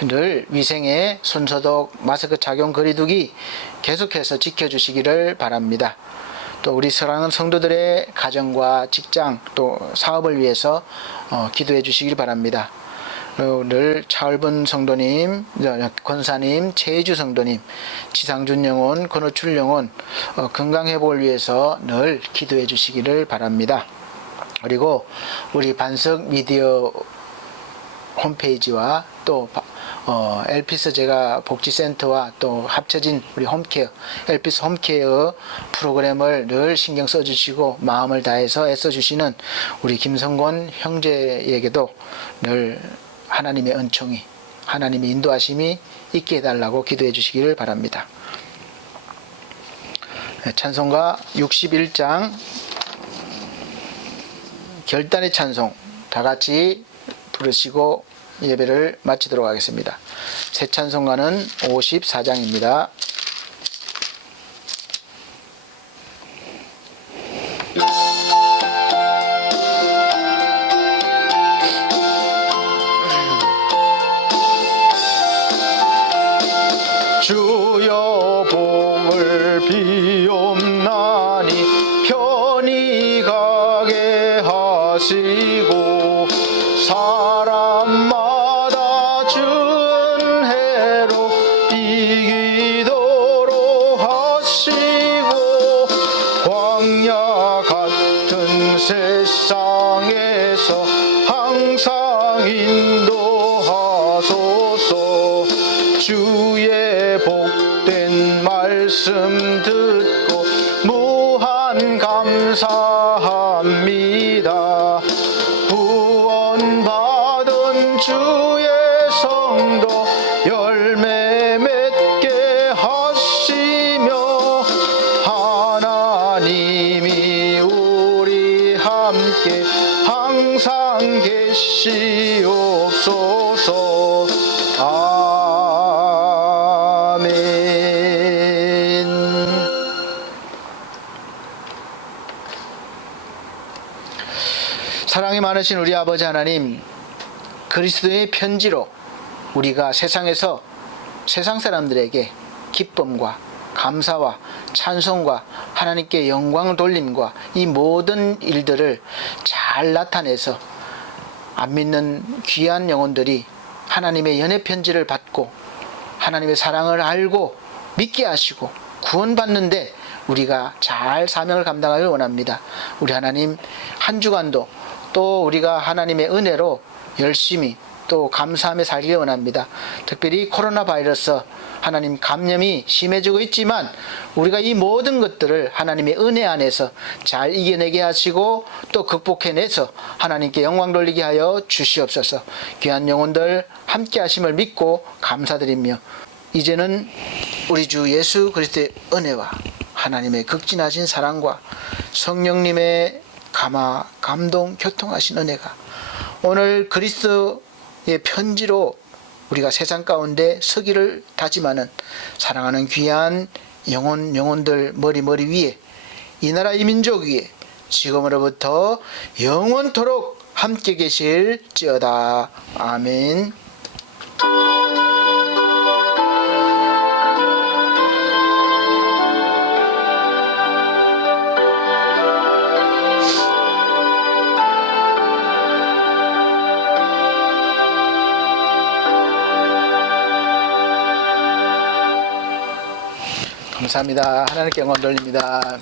늘 위생에 손소독, 마스크 착용, 거리두기 계속해서 지켜주시기를 바랍니다. 또 우리 사랑하는 성도들의 가정과 직장 또 사업을 위해서 기도해 주시길 바랍니다. 늘 차을분 성도님, 권사님, 최혜주 성도님, 지상준 영혼, 권호출 영혼 건강회복을 위해서 늘 기도해 주시기를 바랍니다. 그리고 우리 반석 미디어 홈페이지와 또 엘피스 제가 복지센터와 또 합쳐진 우리 홈케어, 엘피스 홈케어 프로그램을 늘 신경 써주시고 마음을 다해서 애써주시는 우리 김성곤 형제에게도 늘 하나님의 은총이, 하나님의 인도하심이 있게 해달라고 기도해 주시기를 바랍니다. 찬송가 61장 결단의 찬송 다 같이 부르시고 예배를 마치도록 하겠습니다. 새 찬송가는 54장입니다. 주여 복을 비옵나니 편히 가게 하시고 사람마다 준혜로 이기도록 하시고 광야 같은 세상에서 항상 인도하소서. 주의 복된 말씀 듣고 무한 감사합니다. 구원받은 주의 성도 열매 맺게 하시며 하나님이 우리 함께 항상 계시옵소서. 사랑이 많으신 우리 아버지 하나님, 그리스도의 편지로 우리가 세상에서 세상 사람들에게 기쁨과 감사와 찬송과 하나님께 영광 돌림과 이 모든 일들을 잘 나타내서 안 믿는 귀한 영혼들이 하나님의 연애 편지를 받고 하나님의 사랑을 알고 믿게 하시고 구원받는데 우리가 잘 사명을 감당하길 원합니다. 우리 하나님, 한 주간도 또 우리가 하나님의 은혜로 열심히 또 감사하며 살기를 원합니다. 특별히 코로나 바이러스 하나님 감염이 심해지고 있지만 우리가 이 모든 것들을 하나님의 은혜 안에서 잘 이겨내게 하시고 또 극복해내서 하나님께 영광 돌리게 하여 주시옵소서. 귀한 영혼들 함께 하심을 믿고 감사드리며 이제는 우리 주 예수 그리스도의 은혜와 하나님의 극진하신 사랑과 성령님의 감동 교통하신 은혜가 오늘 그리스도의 편지로 우리가 세상 가운데 서기를 다짐하는 사랑하는 귀한 영혼들 머리 위에 이 나라 이 민족 위에 지금으로부터 영원토록 함께 계실지어다. 아멘. 감사합니다. 하나님께 영광 돌립니다.